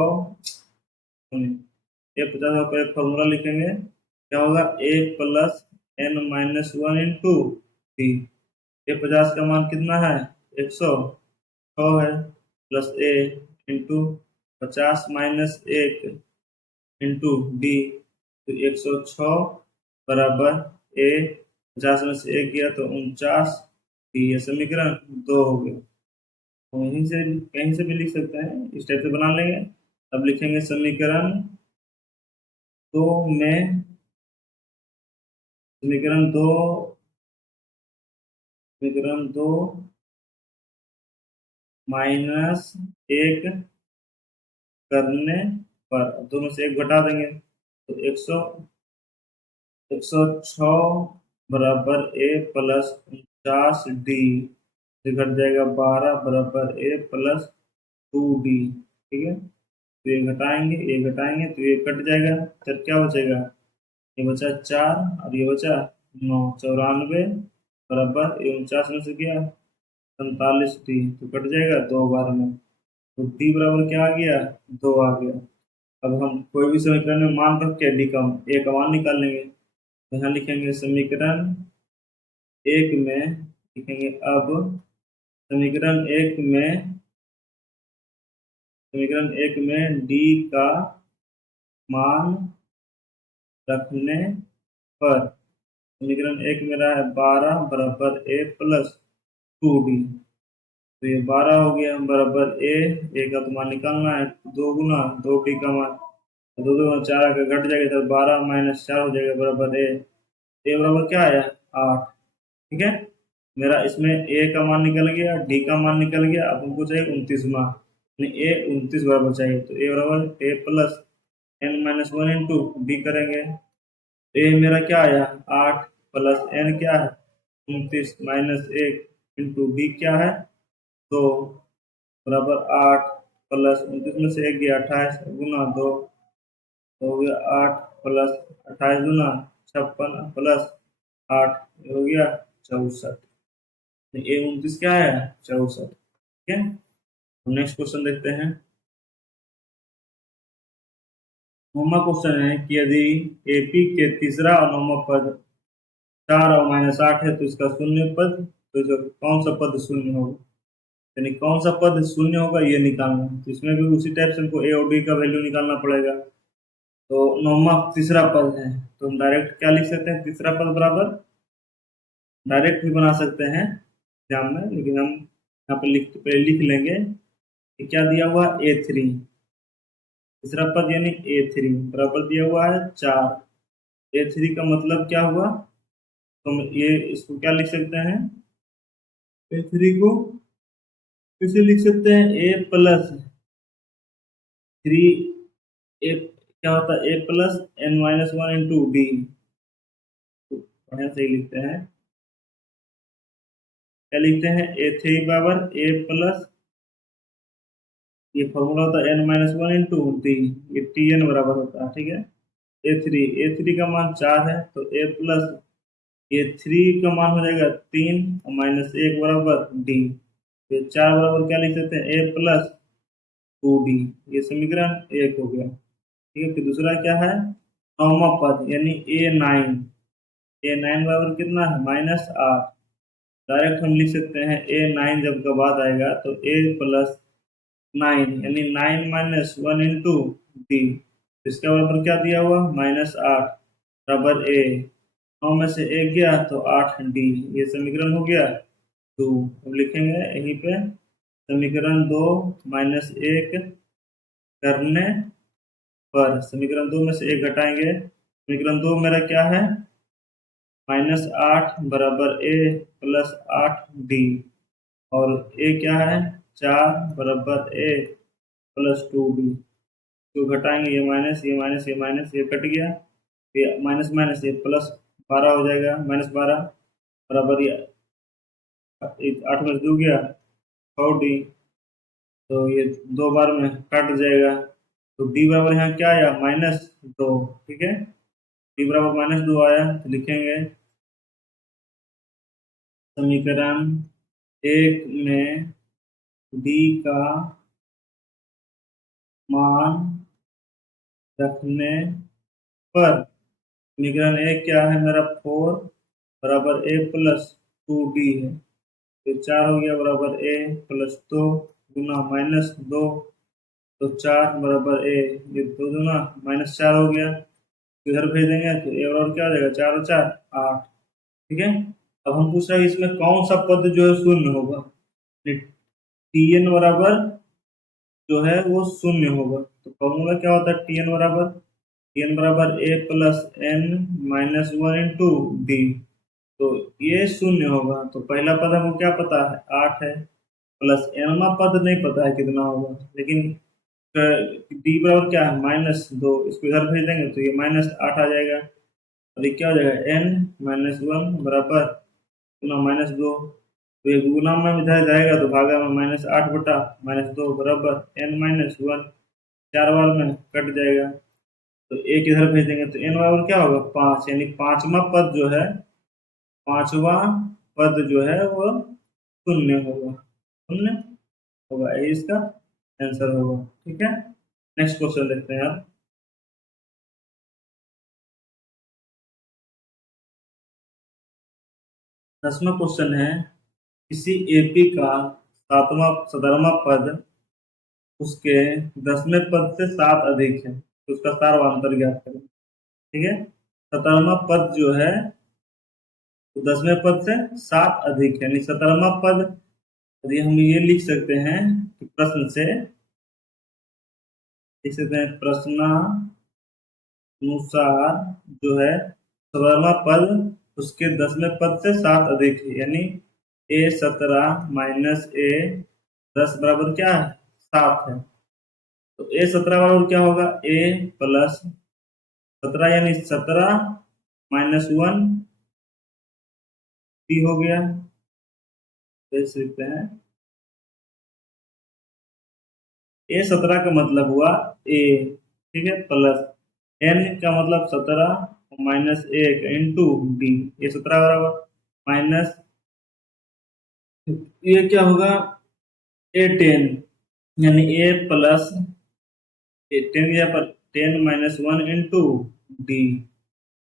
A50 का एक फॉर्मूला लिखेंगे क्या होगा A plus n-1 into D. A50 का मान कितना है 106 है प्लस ए इंटू 50 - 1 इंटू डी। तो 106 बराबर ए 50 में से 1 गया तो 49 डी। ये समीकरण 2 हो गया। तो यहीं से कहीं से भी लिख सकते हैं इस टाइप से बना लेंगे। अब लिखेंगे समीकरण 2 में समीकरण 2 -1 करने पर 2 में से 1 घटा देंगे तो 106 बराबर ए प्लस 49 डी से घट जाएगा 12 बराबर ए प्लस 2 डी। ठीक है तो ये घटाएंगे तो ये कट जाएगा फिर क्या बचेगा ये बचा 4 और ये बचा 9 94 बराबर ये 49 में से गया 47 डी तो कट जाएगा 2 बार में। तो डी बराबर क्या आ गया 2 आ गया। अब हम कोई भी समीकरण में मान रख के डी का ए का मान निकाल लेंगे। तो यहाँ लिखेंगे समीकरण 1 में लिखेंगे अब समीकरण 1 में डी का मान रखने पर समीकरण 1 में रहा है 12 बराबर ए प्लस 2 डी। तो ये 12 हो गया बराबर ए का तो मान निकालना है 2 गुना 2 डी का मान तो 2 2 4 आकर घट जाएगा, इधर 12 माइनस 4 हो जाएगा बराबर ए बराबर क्या आया 8। ठीक है, मेरा इसमें ए का मान निकल गया, डी का मान निकल गया। अब हमको चाहिए 29वां, ए 29 बराबर चाहिए, तो ए बराबर A plus N minus one into D करेंगे। ए मेरा क्या आया 8 प्लस एन क्या है 29 माइनस 1 इंटू डी क्या है 2 बराबर 8 प्लस 29 में से 1 गया 28 गुना 2 हो गया 8 प्लस 28 गुना 56 प्लस 8 हो गया 64। ए 29 क्या है 64। ठीक है, नेक्स्ट क्वेश्चन देखते हैं। नौवां क्वेश्चन है कि यदि एपी के तीसरा और नौवां पद 4 और माइनस 8 है तो इसका शून्य पद, तो इसका कौन सा पद शून्य होगा, यानी कौन सा पद शून्य होगा ये निकालना है। तो इसमें भी उसी टाइप से हमको ए और डी का वैल्यू निकालना पड़ेगा। तो नौवां तीसरा पद है, तो हम डायरेक्ट क्या लिख सकते हैं, तीसरा पद बराबर डायरेक्ट भी बना सकते हैं एग्जाम में, लेकिन हम यहाँ पे लिख लेंगे कि क्या दिया हुआ A3, तीसरा पद यानी A3 बराबर दिया हुआ है 4। A3 का मतलब क्या हुआ, तो हम ये इसको क्या लिख सकते हैं, A3 को कैसे लिख सकते हैं, ए प्लस 3 ए क्या होता है A plus N minus one into D, बढ़िया से लिखते हैं। क्या लिखते हैं A3 बराबर ए प्लस, ये फॉर्मूला होता है N minus one into D, ये टी एन बराबर होता है। ठीक है, ए थ्री का मान 4 है, तो ए प्लस A3 का मान हो जाएगा 3 और माइनस 1 बराबर डी, तो 4 बराबर क्या लिख सकते हैं ए प्लस 2D, ये समीकरण 1 हो गया। ठीक है, फिर दूसरा क्या है नौवां पद यानी ए नाइन बराबर कितना है -8। डायरेक्ट हम लिख सकते हैं A9 जब का बाद आएगा तो ए प्लस 9 यानी 9 माइनस वन इंटू डी, इसका बराबर क्या दिया हुआ -8 बराबर ए, 9 में से 1 गया तो 8D, ये समीकरण हो गया 2। अब लिखेंगे यहीं पे समीकरण 2 -1 करने पर, समीकरण 2 में से 1 घटाएंगे, समीकरण 2 मेरा क्या है -8 बराबर ए प्लस 8D, और ए क्या है 4 बराबर ए प्लस 2D, तो घटाएंगे ये माइनस ये माइनस ये माइनस ये कट गया, ये माइनस माइनस ये प्लस 12 हो जाएगा, -12 बराबर ये 8 में से 2 गया 6D, तो ये 2 बार में कट जाएगा, तो डी बराबर यहाँ क्या आया -2। ठीक है, डी बराबर -2 आया, तो लिखेंगे समीकरण 1 में डी का मान रखने पर, समीकरण 1 क्या है मेरा 4 बराबर ए प्लस 2D है, तो 4 हो गया बराबर ए प्लस 2 गुना -2, तो 4 बराबर ए, ये 2 गुना -4 हो गया, इधर भेज देंगे तो ए और क्या हो जाएगा 4 और 4 8। ठीक है, अब हम पूछ रहे हैं इसमें कौन सा पद जो है शून्य होगा, टी एन बराबर जो है वो शून्य होगा। तो फॉर्मूला क्या होता है टी एन बराबर A plus N minus one into D, तो ये शून्य होगा। तो पहला पद हमको क्या पता है 8 है, प्लस एनवा पद नहीं पता है कितना होगा, लेकिन डी बराबर क्या है -2, इसको इधर भेज देंगे तो ये -8 आ जाएगा, और ये क्या हो जाएगा एन माइनस वन बराबर गुना -2, तो ये गुना में इधर जाएगा तो भागा में -8 बटा -2 बराबर एन माइनस वन, 4 बार में कट जाएगा, तो एक इधर भेज देंगे तो एन बराबर क्या होगा 5, यानी पांचवा पद जो है, पांचवा पद जो है वो शून्य होगा, शून्य होगा, ये इसका आंसर होगा। ठीक है, नेक्स्ट क्वेश्चन देखते हैं आप। 10वां क्वेश्चन है किसी एपी का 17वां पद उसके 10वें पद से 7 अधिक है, तो उसका सार्वधातुक ज्ञात करें। ठीक है, 17वां पद जो है तो 10वें पद से 7 अधिक है, यानी 17वां पद, यदि हम ये लिख सकते हैं कि प्रश्न से लिख सकते हैं प्रश्न अनुसार जो है 17वां पद उसके 10वें पद से 7 अधिक है, यानी A17 माइनस A10 बराबर क्या है? 7 है। तो A17 बराबर क्या होगा? A प्लस 17 यानी 17 माइनस 1 B हो गया। देख सकते हैं A17 का मतलब हुआ A, ठीक है, प्लस N का मतलब 17 माइनस 1 इंटू B, A17 बराबर माइनस ये क्या होगा? A10 यानी A प्लस A10 की जगह पर 10 माइनस 1 इंटू D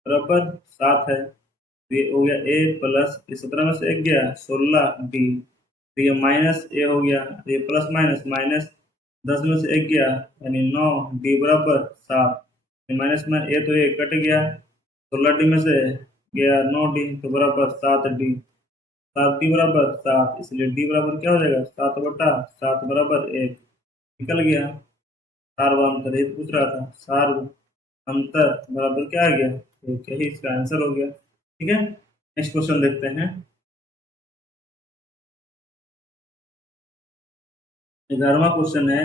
बराबर 7 है। तो ये हो गया A प्लस, ये 17 में से 1 गया 16 D, तो ये माइनस A हो गया, ये प्लस माइनस माइनस 10 में से 1 गया यानी 9 D बराबर 7, माइनस में A तो ये कट गया, 16 D में से गया 9 D तो बराबर 7 D, 7 D बराबर 7, इसलिए D बराबर क्या हो जाएगा? 7 बटा 7 बराबर 1 निकल गया। सार्वंतर ये पूछ रहा था, सार्व अंतर बराबर क्या आ गया? एक, यही इसका आंसर हो गया। ठीक है, नेक्स्ट क्वेश्चन देखते हैं। 11वां क्वेश्चन है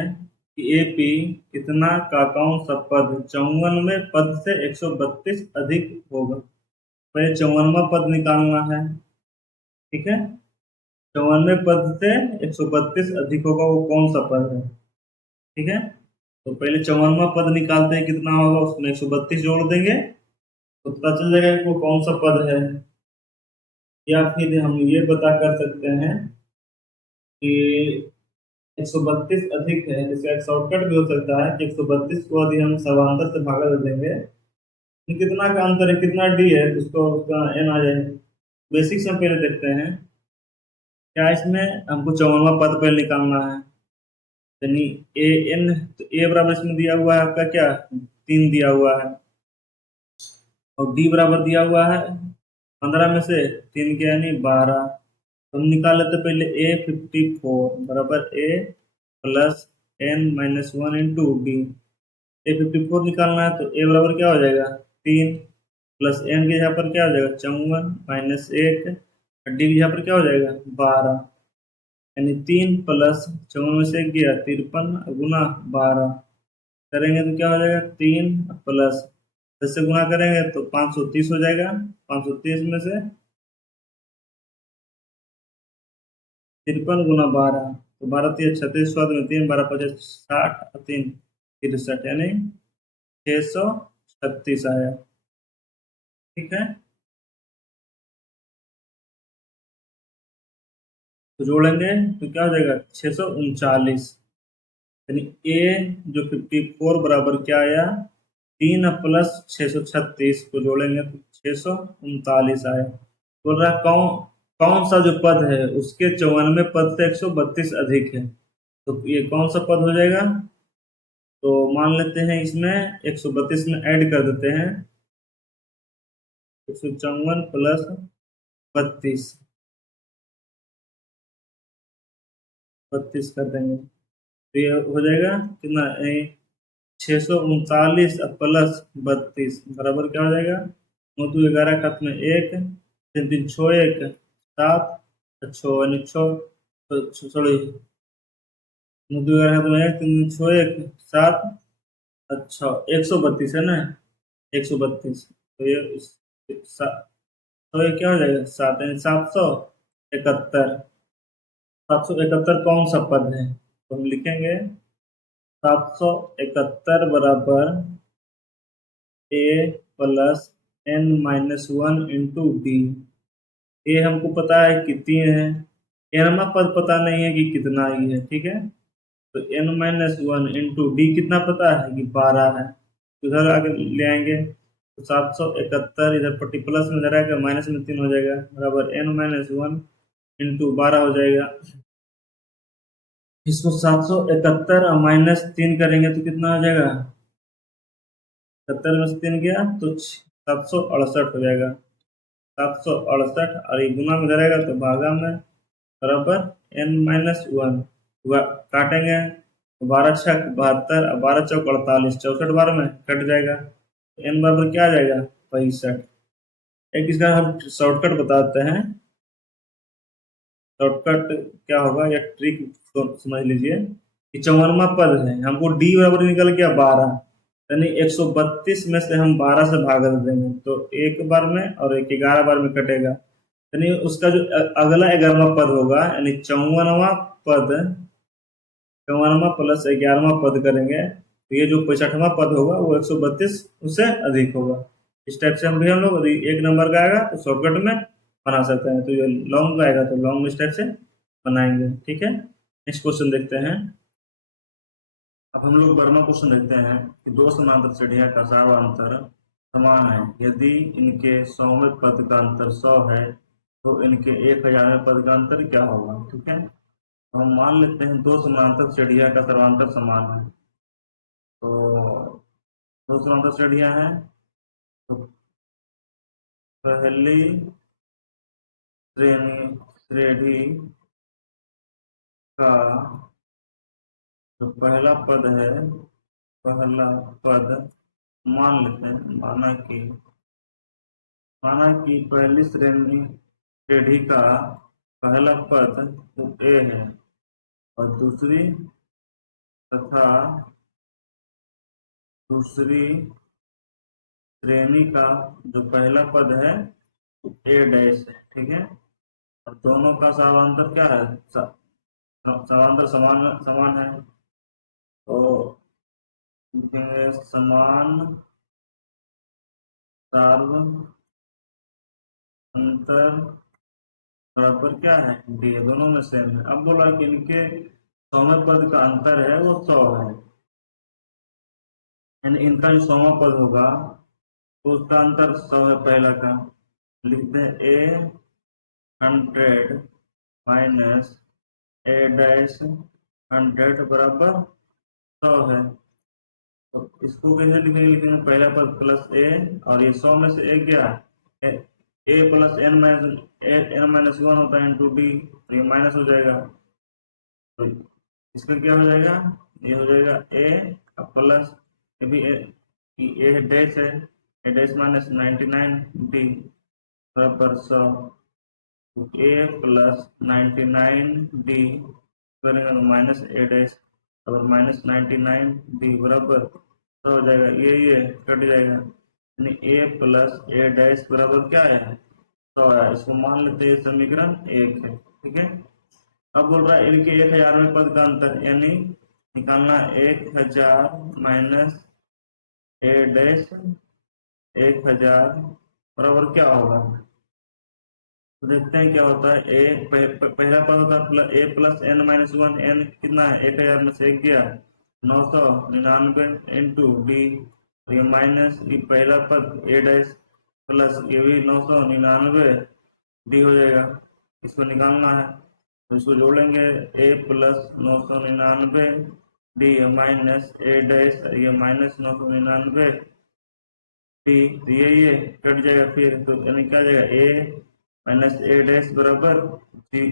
कि एपी कितना का कौन सा पद 54वें पद से 132 अधिक होगा? पहले 54वां पद निकालना है, ठीक है। 54वें पद से 132 अधिक होगा, वो कौन सा पद है? ठीक है, तो पहले 54वां पद निकालते हैं, कितना होगा उसमें 132 जोड़ देंगे तो पता चल जाएगा कि वो कौन सा पद है। या फिर हम ये पता कर सकते हैं कि 132 अधिक है, जिसका एक शॉर्टकट भी हो सकता है कि 132 को यदि हम समांतर से भागा दे देंगे कि कितना का अंतर है, कितना डी है, तो उसको उसका एन आ जाए। बेसिक्स हम पहले देखते हैं, क्या इसमें हमको 54वां पद पहले निकालना है, यानी ए एन, तो ए बराबर इसमें दिया हुआ है आपका क्या? 3 दिया हुआ है, और डी बराबर दिया हुआ है 15 में से 3 के यानी 12। तो हम निकाल लेते पहले A54 बराबर A plus N minus 1 into D. A54 निकालना है तो A बराबर क्या हो जाएगा? 3 प्लस एन के यहाँ पर क्या हो जाएगा? 54 माइनस 1, डी के यहाँ पर क्या हो जाएगा? 12, यानी 3 प्लस 54 में से 1 गया 53 गुना 12 करेंगे तो क्या हो जाएगा? 3 प्लस 10 से गुना करेंगे तो 530 हो जाएगा। 530 में से 53 गुना 12, तो 12 3 36, स्वाद में 3 12 50 60 और 3 63, यानी 636 आया। ठीक है, तो जोड़ेंगे तो क्या हो जाएगा? 639, यानी ए जो 54 बराबर क्या आया? 3 प्लस 636 को जोड़ेंगे तो 639 आया। बोल रहा कौन कौन सा जो पद है उसके 54वें पद से 132 अधिक है, तो ये कौन सा पद हो जाएगा? तो मान लेते हैं इसमें 132 में ऐड कर देते हैं, 154 प्लस 32, 32 कर देंगे तो ये हो जाएगा कितना? 639 प्लस 32 बराबर क्या हो जाएगा? 9 2 11 खत्म में 1, 3 3 6 1 7, 6 यानी 6, सॉरी 9 2 11 खत्म में 1 3 3 6 1 7, अच्छा 132 है ना, 132, तो ये तो ये क्या हो जाएगा? 7 यानी 771। 771 कौन सा पद है? तो हम लिखेंगे 771 बराबर A plus N minus 1 into D. A हमको पता है कि 3 है, एनमा पद पता नहीं है कि कितना ही है, ठीक है। तो एन माइनस 1 इंटू डी कितना पता है कि 12 है, तो इधर आगे ले आएंगे तो 771 इधर पट्टी प्लस में इधर आएगा माइनस में 3 हो जाएगा बराबर एन माइनस 1 इंटू 12 हो जाएगा। इसको 771 और माइनस 3 करेंगे तो कितना हो जाएगा? 70 में से 3 गया तो 768 हो जाएगा। 768 और ये गुना में रहेगा तो भागा में बराबर एन माइनस 1, काटेंगे तो 12 छक 72 और 12 चौक 48, 64 बार में कट जाएगा। n बराबर क्या आ जाएगा 65। एक इसका हम शॉर्टकट बताते हैं। शॉर्टकट क्या होगा या ट्रिक समझ लीजिए कि 54वां पद है, हमको d बराबर निकल गया 12, यानी 132 में से हम 12 से भाग देंगे तो एक बार में और एक 11 बार में कटेगा, यानी उसका जो अगला 11वां पद होगा यानी 54वां पद, 54वां प्लस 11वां पद करेंगे तो ये जो 65वां पद होगा वो 132 उससे अधिक होगा। इस टाइप से हम भी हम लोग यदि एक नंबर का आएगा तो शॉर्टकट में बना सकते हैं, तो ये लॉन्ग आएगा तो लॉन्ग इस टाइप से बनाएंगे। ठीक है, नेक्स्ट क्वेश्चन देखते हैं। अब हम लोग 12वां क्वेश्चन देखते हैं कि दो समांतर श्रेणियां का सार्वंतर समान है, यदि इनके 100वें पद का अंतर 100 है तो इनके 1000वें पद का अंतर क्या होगा। ठीक है, तो हम मान लेते हैं दो समांतर श्रेणियां का सर्वांतर समान है। तो दो समांतर श्रेणियां हैं, तो पहली श्रेणी का जो पहला पद है, पहला पद मान लेते हैं, माना कि पहली श्रेणी का पहला पद तो ए है और तथा दूसरी श्रेणी का जो पहला पद है वो ए डैश है। ठीक है, और दोनों का सामांतर क्या है, समांतर समान समान है, तो लिखेंगे समान सार्वंतर बराबर क्या है डी, दोनों में सेम है। अब बोला कि इनके 100वें पद का अंतर है वो 100 है, यानी इनका जो 100वां पद होगा तो उसका अंतर 100 है पहला का, लिखते हैं ए 100 माइनस ए डैश 100 बराबर 100 है। तो इसको कैसे लिखेंगे पहला पद प्लस ए और ये 100 में से ए क्या ए प्लस एन माइनस वन होता है इंटू डी, तो ये माइनस हो जाएगा, तो इसका क्या हो जाएगा, ये हो जाएगा ए प्लस ये भी ए डैश है, ए डैश माइनस 99 डी बराबर 100, तो ए प्लस 99 डी करेंगे तो माइनस ए डैश और माइनस 99 डी बराबर हो जाएगा, ये कट जाएगा, यानी ए प्लस ए डैश बराबर क्या है 100 है। इसको मान लेते हैं समीकरण 1 है। ठीक है, अब बोल रहा है इनके 1000वें पद का अंतर, यानी निकालना 1000 माइनस ए डैश 1000 बराबर क्या होगा, तो देखते हैं क्या होता है। पहला पद होता है A plus N minus one, N कितना है 1000 में से एक गया 999 इंटू डी, ये माइनस ये पहला पद ए डैश प्लस ये भी 999 डी हो जाएगा, इसको निकालना है तो इसको जोड़ेंगे ए प्लस 999 डी माइनस ए डैश ये माइनस 999 डी, ये कट जाएगा फिर, तो यानी क्या जाएगा ए माइनस ए डैश बराबर जी,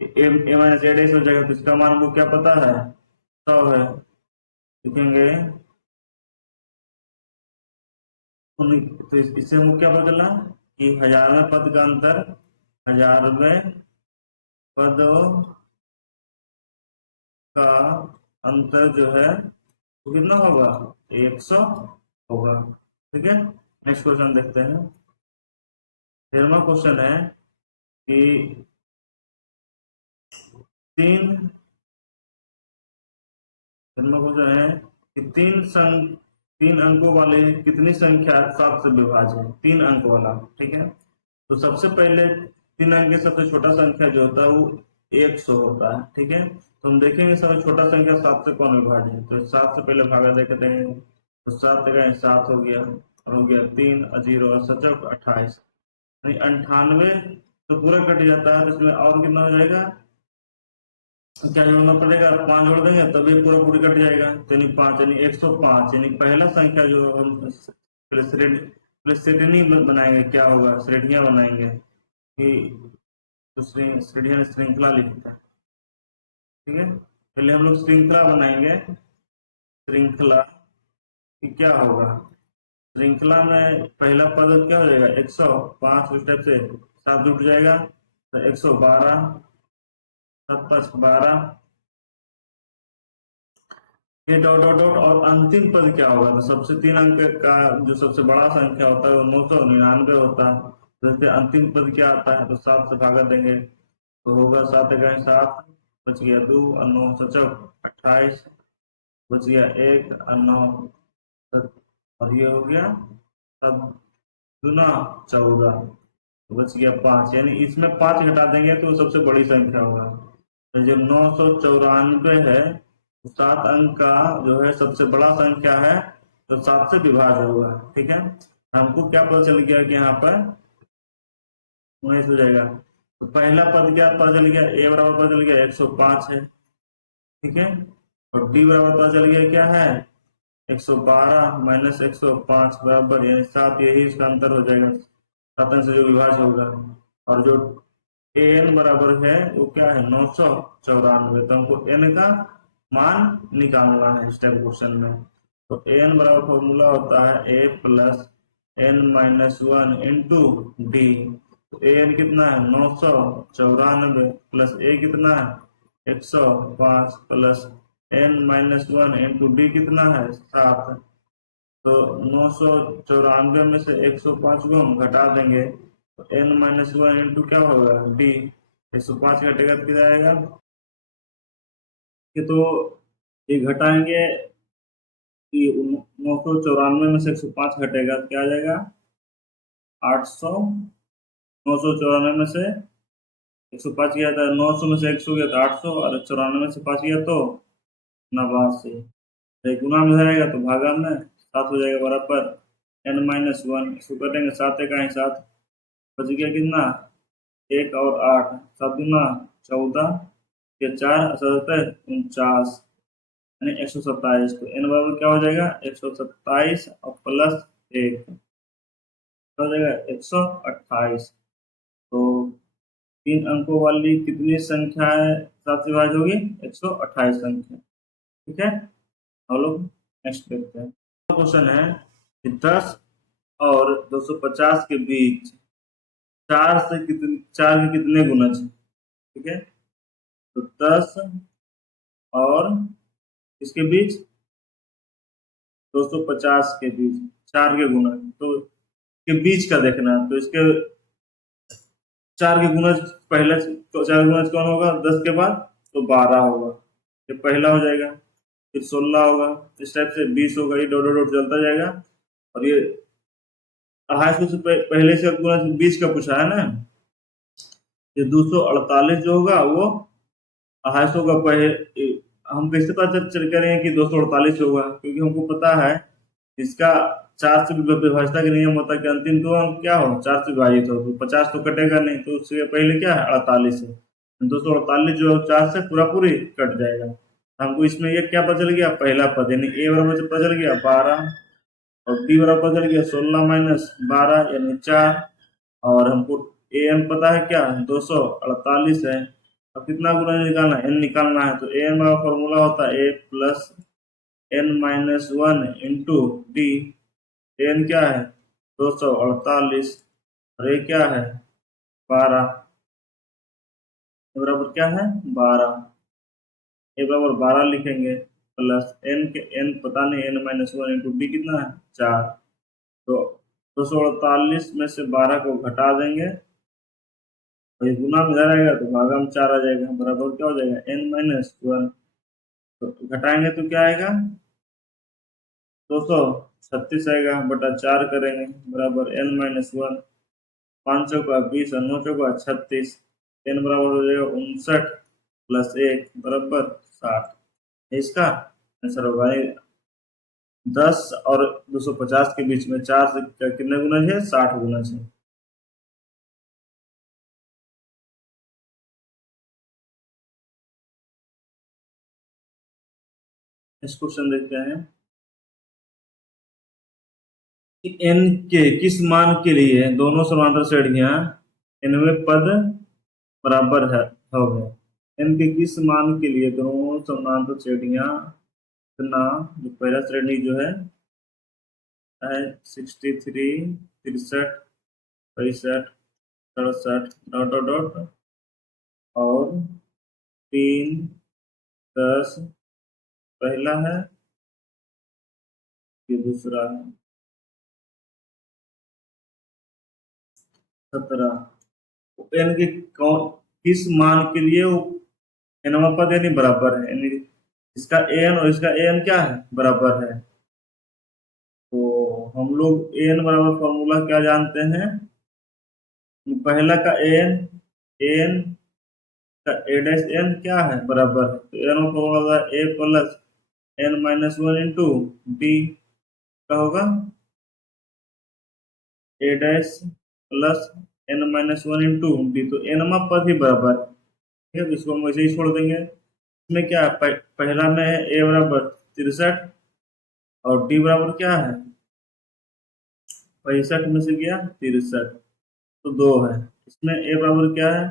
ए माइनस ए डैश हो जाएगा, तो इसका मान हमको क्या पता है 100 है, लिखेंगे तो इससे हमको क्या पता चला कि 1000वें पद का अंतर 1000वें पदों का अंतर जो है वो कितना होगा 100 होगा। ठीक है, नेक्स्ट क्वेश्चन देखते हैं। 13वां क्वेश्चन है कि तीन 13वां क्वेश्चन है कि तीन अंकों वाले कितनी संख्या 7 से विभाज्य है, 3 अंक वाला। ठीक है, तो सबसे पहले 3 अंक के सबसे छोटा संख्या जो होता है वो 100 होता है। ठीक है, तो हम देखेंगे सबसे छोटा संख्या 7 से कौन विभाज्य है, तो 7 से पहले भागा देखते हैं, तो 7 का 7 हो गया और हो गया 3 0 और 7 28, यानी 98 तो पूरा कट जाता है, तो इसमें और कितना हो जाएगा, क्या जोड़ना पड़ेगा 5 जोड़ देंगे तभी पूरा पूरी कट जाएगा, तो यानी 5 यानी 105, यानी पहला संख्या जो हम श्रेणी बनाएंगे क्या होगा, श्रेणियां बनाएंगे कि तो श्रेणियां श्रृंखला लिखता है। ठीक है, पहले हम लोग श्रृंखला बनाएंगे, श्रृंखला कि क्या होगा श्रृंखला में पहला पद क्या हो जाएगा 105, उस टाइप से 7 जुट जाएगा तो 112, 7 + 12, ये डॉट डॉट डॉट, और अंतिम पद क्या होगा, तो सबसे 3 अंक का जो सबसे बड़ा संख्या होता है वो 999 होता है। तो इसके अंतिम पद क्या आता है, तो 7 से भागा देंगे तो होगा 7 × 7, बच गया 2 और 9 × 28, बच गया 1 और 9, और ये हो गया 7 दूना 14, तो बच गया 5, यानी इसमें 5 घटा देंगे तो सबसे बड़ी संख्या होगा। तो जो 994 है, 7 अंक का जो है सबसे बड़ा संख्या है, तो 7 से विभाज्य होगा। ठीक है, हमको क्या पता चल गया कि यहाँ पर 19 हो जाएगा। तो पहला पद क्या पता चल गया, ए बराबर पता चल गया 105 है। ठीक है, और डी बराबर पता चल गया क्या है 112 - 105 बराबर, यानी 7, यही इसका अंतर हो जाएगा, 7 अंक से जो विभाज्य होगा। और जो एन बराबर है वो क्या है 994, तो हमको एन का मान निकालना है इस टाइप क्वेश्चन में। तो एन बराबर फॉर्मूला होता है A plus N minus 1 into D. तो एन कितना है 994 प्लस ए कितना है 105 plus N minus 1 into D कितना है 7। तो 994 में से 105 को हम घटा देंगे तो एन माइनस 1 इंटू क्या होगा डी, 105 घटेगा तो कितना आएगा, ये तो ये घटाएंगे कि 994 में से 105 घटेगा तो क्या आ जाएगा 800, 994 में से 105 गया था, 900 में से 100 गया तो 800, और 94 में से 5 गया तो 89। गुना में रहेगा तो भागा में 7 हो जाएगा बराबर एन माइनस 1, इसको कटेंगे 7 का ही 7, बच गया कितना 1 और 8, 7 दूना 14, ये 4 77 49, यानी 127। तो एन बराबर क्या हो जाएगा 127 और प्लस 1 हो जाएगा 128। तो 3 अंकों वाली कितनी संख्या है 7 से विभाज्य होगी 128 संख्या। ठीक है, हम लोग नेक्स्ट देखते हैं। क्वेश्चन है कि 10 और 250 के बीच 4 के कितने गुणज हैं। ठीक है, तो 10 और इसके बीच 250 के बीच 4 के गुणज, तो के बीच का देखना है। तो इसके 4 के गुणज पहले, तो 4 गुणज कौन होगा 10 के बाद, तो 12 होगा, ये पहला हो जाएगा। फिर 16 होगा, इस टाइप से 20 होगा, ये डॉट डॉट डॉट चलता जाएगा। और ये 250 से पहले से गुणज 20 का पूछा है ना, ये 248 जो होगा वो 250 का पहले, हम कैसे पता चल करेंगे कि 248 होगा, क्योंकि हमको पता है इसका 4 से विभाजता का नियम होता है कि अंतिम 2 अंक क्या हो 4 से विभाजित हो, तो 50 तो कटेगा नहीं, तो उससे पहले क्या है 48 है, 248 जो 4 से पूरा पूरी कट जाएगा। हमको इसमें ये क्या पता चल गया पहला पद, यानी ए बराबर पता चल गया 12, और बी बराबर पता चल गया 16 - 12 यानी 4, और हमको ए एन पता है क्या 248 है। अब कितना गुना निकालना है एन निकालना है, तो ए एन का फॉर्मूला होता है A plus N minus 1 into D. N क्या है 248 और ए क्या है 12, बराबर क्या है 12, ए बराबर 12 लिखेंगे प्लस एन के एन पता नहीं एन माइनस 1 इंटू डी कितना है 4। तो 248 में से 12 को घटा देंगे, और ये गुना में इधर आएगा तो भागा में 4 आ जाएगा, बराबर क्या हो जाएगा एन माइनस 1। तो घटाएंगे तो क्या आएगा 236 आएगा बटा 4 करेंगे बराबर एन माइनस 1, 5 चौका 20 और 9 चौका 36, एन बराबर हो जाएगा 59 प्लस 1 बराबर 60। इसका आंसर होगा 10 और 250 के बीच में 4 से कितने गुना है 60 गुना है। नेक्स्ट क्वेश्चन देखते हैं कि n के किस मान के लिए दोनों समांतर श्रेणियां इनमें पद बराबर है होंगे। n के किस मान के लिए दोनों समांतर श्रेणियां, इतना जो पहला श्रेणी जो है है 63, 63, 65, 67 डॉट डॉट डॉट और 3, 10 पहला है, ये दूसरा है 17। एन के किस मान के लिए वो एनवा पद यानी बराबर है, यानी इसका एन और इसका एन क्या है, बराबर है। तो हम लोग एन बराबर फॉर्मूला क्या जानते हैं, पहला का एन, एन का ए डैश एन क्या है, बराबर है। तो एन का होगा A plus N minus one into D का होगा A dash plus N minus one into D. तो एनमा पद ही बराबर है, ठीक है, तो इसको हम वैसे ही छोड़ देंगे। इसमें क्या है, पहला में है ए बराबर 63 और डी बराबर क्या है 65 में से गया 63, तो 2 है। इसमें ए बराबर क्या है,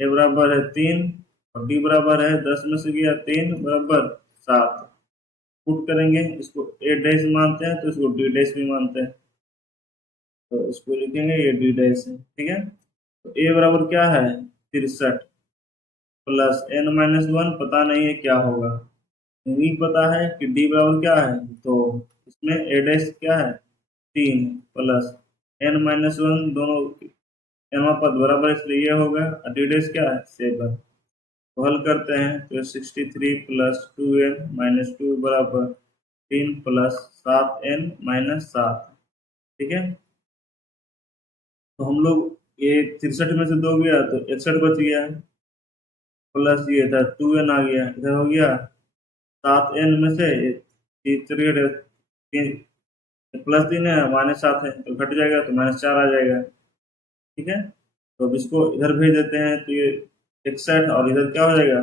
ए बराबर है 3 और डी बराबर है 10 में से गया 3 बराबर 7। पुट करेंगे, इसको ए डैश मानते हैं तो इसको डी डैश भी मानते हैं, तो इसको लिखेंगे ये डी डैश है, ठीक है। तो ए बराबर क्या है 63 प्लस एन माइनस वन पता नहीं है क्या होगा, नहीं पता है कि डी बराबर क्या है, तो इसमें ए डैश क्या है 3 प्लस एन माइनस वन, दोनों एन पद बराबर है, इसलिए ये होगा, और डी डैश क्या है 7। तो हल करते हैं तो 63 प्लस 2n माइनस 2 बराबर 3 प्लस 7n माइनस 7, ठीक है। तो हम लोग ये 63 में से 2 गया तो 61 बच गया, प्लस ये था 2n आ गया, इधर हो गया 7n में से प्लस 3 है माइनस 7 है, तो घट जाएगा तो माइनस 4 आ जाएगा, ठीक है। तो अब इसको इधर भेज देते हैं तो ये 61 और इधर क्या हो जाएगा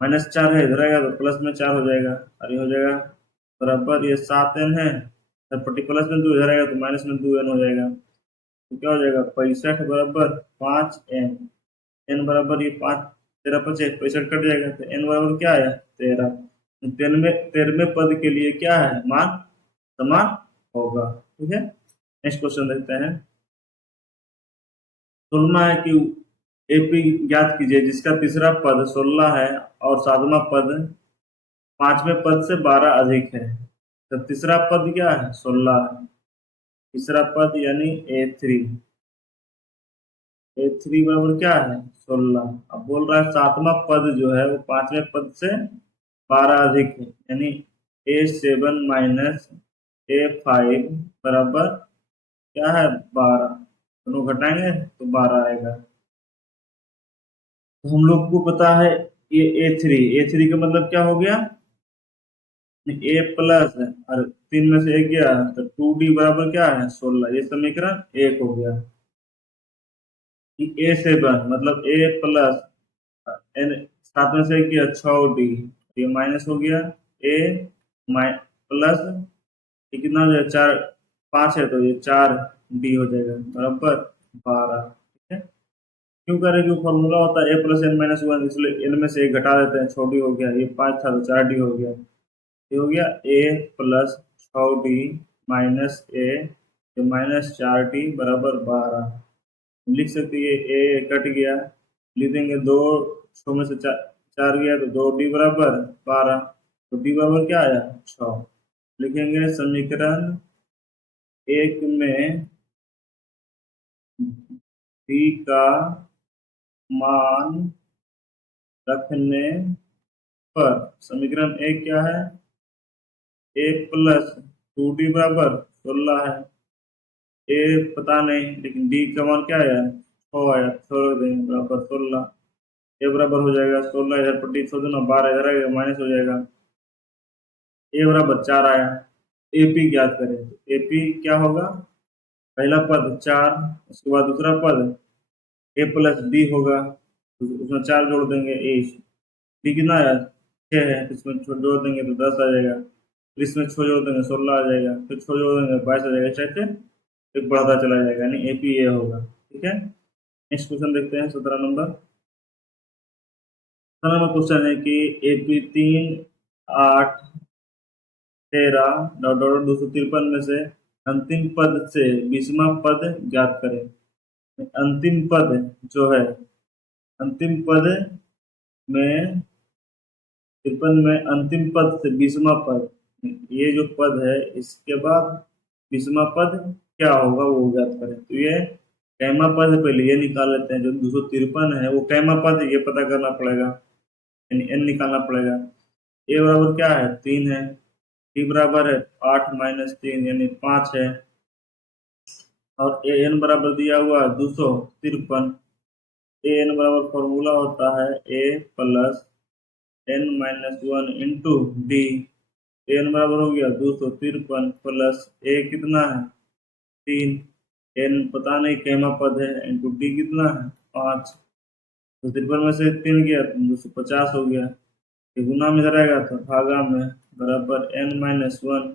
माइनस 4 है, इधर आएगा तो प्लस में 4 हो जाएगा, और ये हो जाएगा बराबर ये 7n है, पट्टी प्लस में 2 इधर आएगा तो माइनस में 2n हो जाएगा, तो क्या हो जाएगा 65 बराबर 5n। एन बराबर ये 5 13 5 65 कट जाएगा, तो एन बराबर क्या है 13। 13वें पद के लिए क्या है मान समान होगा, ठीक है। नेक्स्ट क्वेश्चन देखते हैं। 16 है कि एपी ज्ञात कीजिए जिसका तीसरा पद 16 है और सातवां पद 5वें पद से 12 अधिक है। तो तीसरा पद क्या है 16 है, तीसरा पद यानी A3, A3 बराबर क्या है 16। अब बोल रहा है सातवां पद जो है वो 5वें पद से 12 अधिक है, यानी A7 माइनस A5 बराबर क्या है 12, दोनों घटाएंगे तो 12 आएगा। तो हम लोग को पता है ये ए थ्री का मतलब क्या हो गया ए प्लस है और 3 में से एक गया तो 2d बराबर क्या है 16, ये समीकरण 1 हो गया। A7 मतलब ए प्लस एन 7 में से एक गया 6d, ये माइनस हो गया ए प्लस ये कितना हो जाएगा 4 5 है तो ये 4d हो जाएगा बराबर 12, ठीक है। क्यों करें, क्यों फॉर्मूला होता है A plus N minus one, इसलिए एन में से एक घटा देते हैं, छोटी हो गया, ये 5 था तो 4d हो गया, ये हो गया ए प्लस 6d माइनस ए, ये माइनस 4d बराबर 12। लिख सकते हैं ए कट गया, लिख देंगे 2 6 में से 4 गया तो 2d बराबर 12, तो d बराबर क्या आया 6। लिखेंगे समीकरण 1 में d का मान रखने पर समीकरण 1 क्या है ए प्लस 2d बराबर 16 है, ए पता नहीं लेकिन डी का मान क्या आया 6 आया, छोड़ देंगे बराबर 16, ए बराबर हो जाएगा 16, इधर पट्टी छोड़ देना 12 इधर आएगा माइनस हो जाएगा, ए बराबर 4 आया। एपी ज्ञात करें तो एपी क्या होगा, पहला पद 4, उसके बाद दूसरा पद ए प्लस बी होगा, तो उसमें 4 जोड़ देंगे ए, डी कितना है 6 है, इसमें जोड़ देंगे तो 10 आ जाएगा, फिर इसमें 6 जोड़ देंगे 16 आ जाएगा, फिर 6 जोड़ देंगे 22 आ जाएगा, चाहे एक बढ़ता चला जाएगा, यानी एपी ए होगा, ठीक है। नेक्स्ट क्वेश्चन देखते हैं 17 नंबर। 17 नंबर क्वेश्चन है कि एपी 3 8 13 डॉट डॉट 253 में से अंतिम पद से 20वां पद ज्ञात करें। अंतिम पद जो है, अंतिम पद में 53 में अंतिम पद से 20वां पद, ये जो पद है इसके बाद 20वां पद क्या होगा वो ज्ञात करें। तो ये कैमा पद है, पहले ये निकाल लेते हैं। जो 253 है वो कैमा पद है, ये पता करना पड़ेगा, यानी एन निकालना पड़ेगा। ए बराबर क्या है, 3 है। टी बराबर है 8 माइनस 3 यानी 5 है। और ए एन बराबर दिया हुआ है 253। ए एन बराबर फॉर्मूला होता है A plus N minus 1 into D. N बराबर हो गया 253 प्लस ए कितना है 3, एन पता नहीं कैमा पद है, इंटू डी कितना है 5। तो 53 में से 3 गया तो 250 हो गया। ये गुना में रहेगा तो भागा में, बराबर एन माइनस 1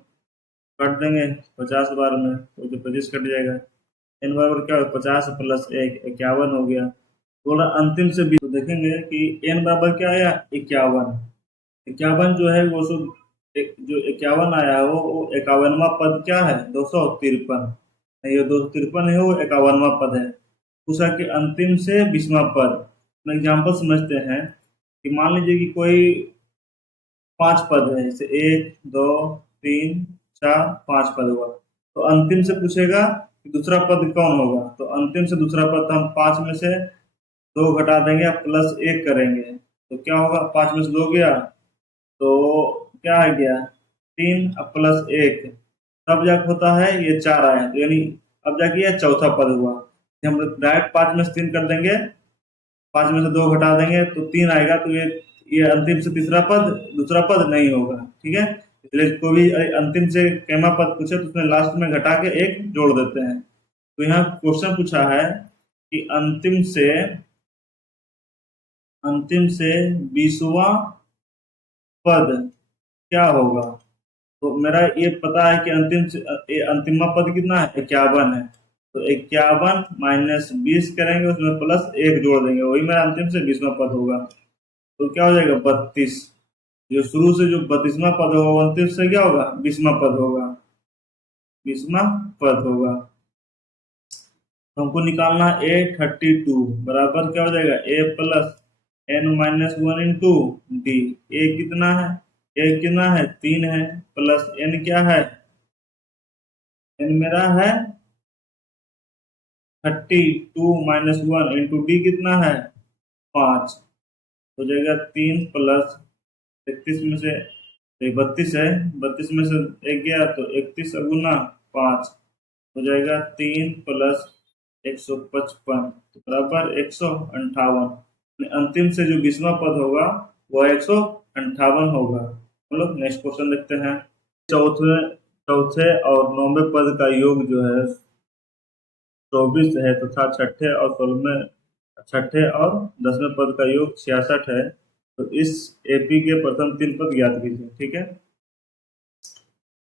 काट देंगे 50 बार में तो 25 कट जाएगा। एन बराबर क्या होगा 50 प्लस 1 51 हो गया। थोड़ा अंतिम से भी तो देखेंगे कि एन बराबर क्या आया 51। 51 जो है वो जो 51 आया है वो 51वां पद क्या है 253। ये 253 है वो 51वां पद है। पूछा कि अंतिम से 20वां पद। एग्जाम्पल समझते हैं कि मान लीजिए कि कोई 5 पद है, जैसे 1 2 3 4 5 पद हुआ, तो अंतिम से पूछेगा कि दूसरा पद कौन होगा। तो अंतिम से दूसरा पद तो हम 5 में से 2 घटा देंगे, प्लस 1 करेंगे, तो क्या होगा 5 में से 2 गया तो क्या आ गया 3 प्लस 1, तब जाके होता है ये 4 आया, तो यानी अब जाके ये चौथा पद हुआ। हम डायरेक्ट 5 में से 3 कर देंगे, 5 में से 2 घटा देंगे तो 3 आएगा, तो ये अंतिम से तीसरा पद दूसरा पद नहीं होगा, ठीक है। इसलिए कोई भी अंतिम से कैमा पद पूछे तो उसमें लास्ट में घटा के एक जोड़ देते हैं। तो यहाँ क्वेश्चन पूछा है कि अंतिम से 20वां पद क्या होगा। तो मेरा ये पता है कि अंतिमा पद कितना है 51 है, तो 51 माइनस 20 करेंगे, उसमें प्लस 1 जोड़ देंगे, वही मेरा अंतिम से 20वां पद होगा। तो क्या हो जाएगा 32। जो शुरू से जो 32वां पद होगा वो अंतिम से क्या होगा 20वां पद होगा, 20वां पद होगा। तो हमको निकालना A32 बराबर क्या हो जाएगा A plus N minus 1 into D. A कितना है, ए कितना है 3 है, प्लस एन क्या है, एन मेरा है 32 माइनस 1 इंटू डी कितना है 5। हो जाएगा 3 प्लस 31 में से 32 है, 32 में से 1 गया तो 31 गुना 5 हो जाएगा 3 प्लस 155 तो बराबर 158। अंतिम से जो 20वां पद होगा वह 158 होगा। हम लोग नेक्स्ट क्वेश्चन देखते हैं। चौथे चौथे और 9वें पद का योग जो है 24 है तथा छठे और 10वें पद का योग 66 है। तो इस एपी के प्रथम 3 पद ज्ञात कीजिए, ठीक है।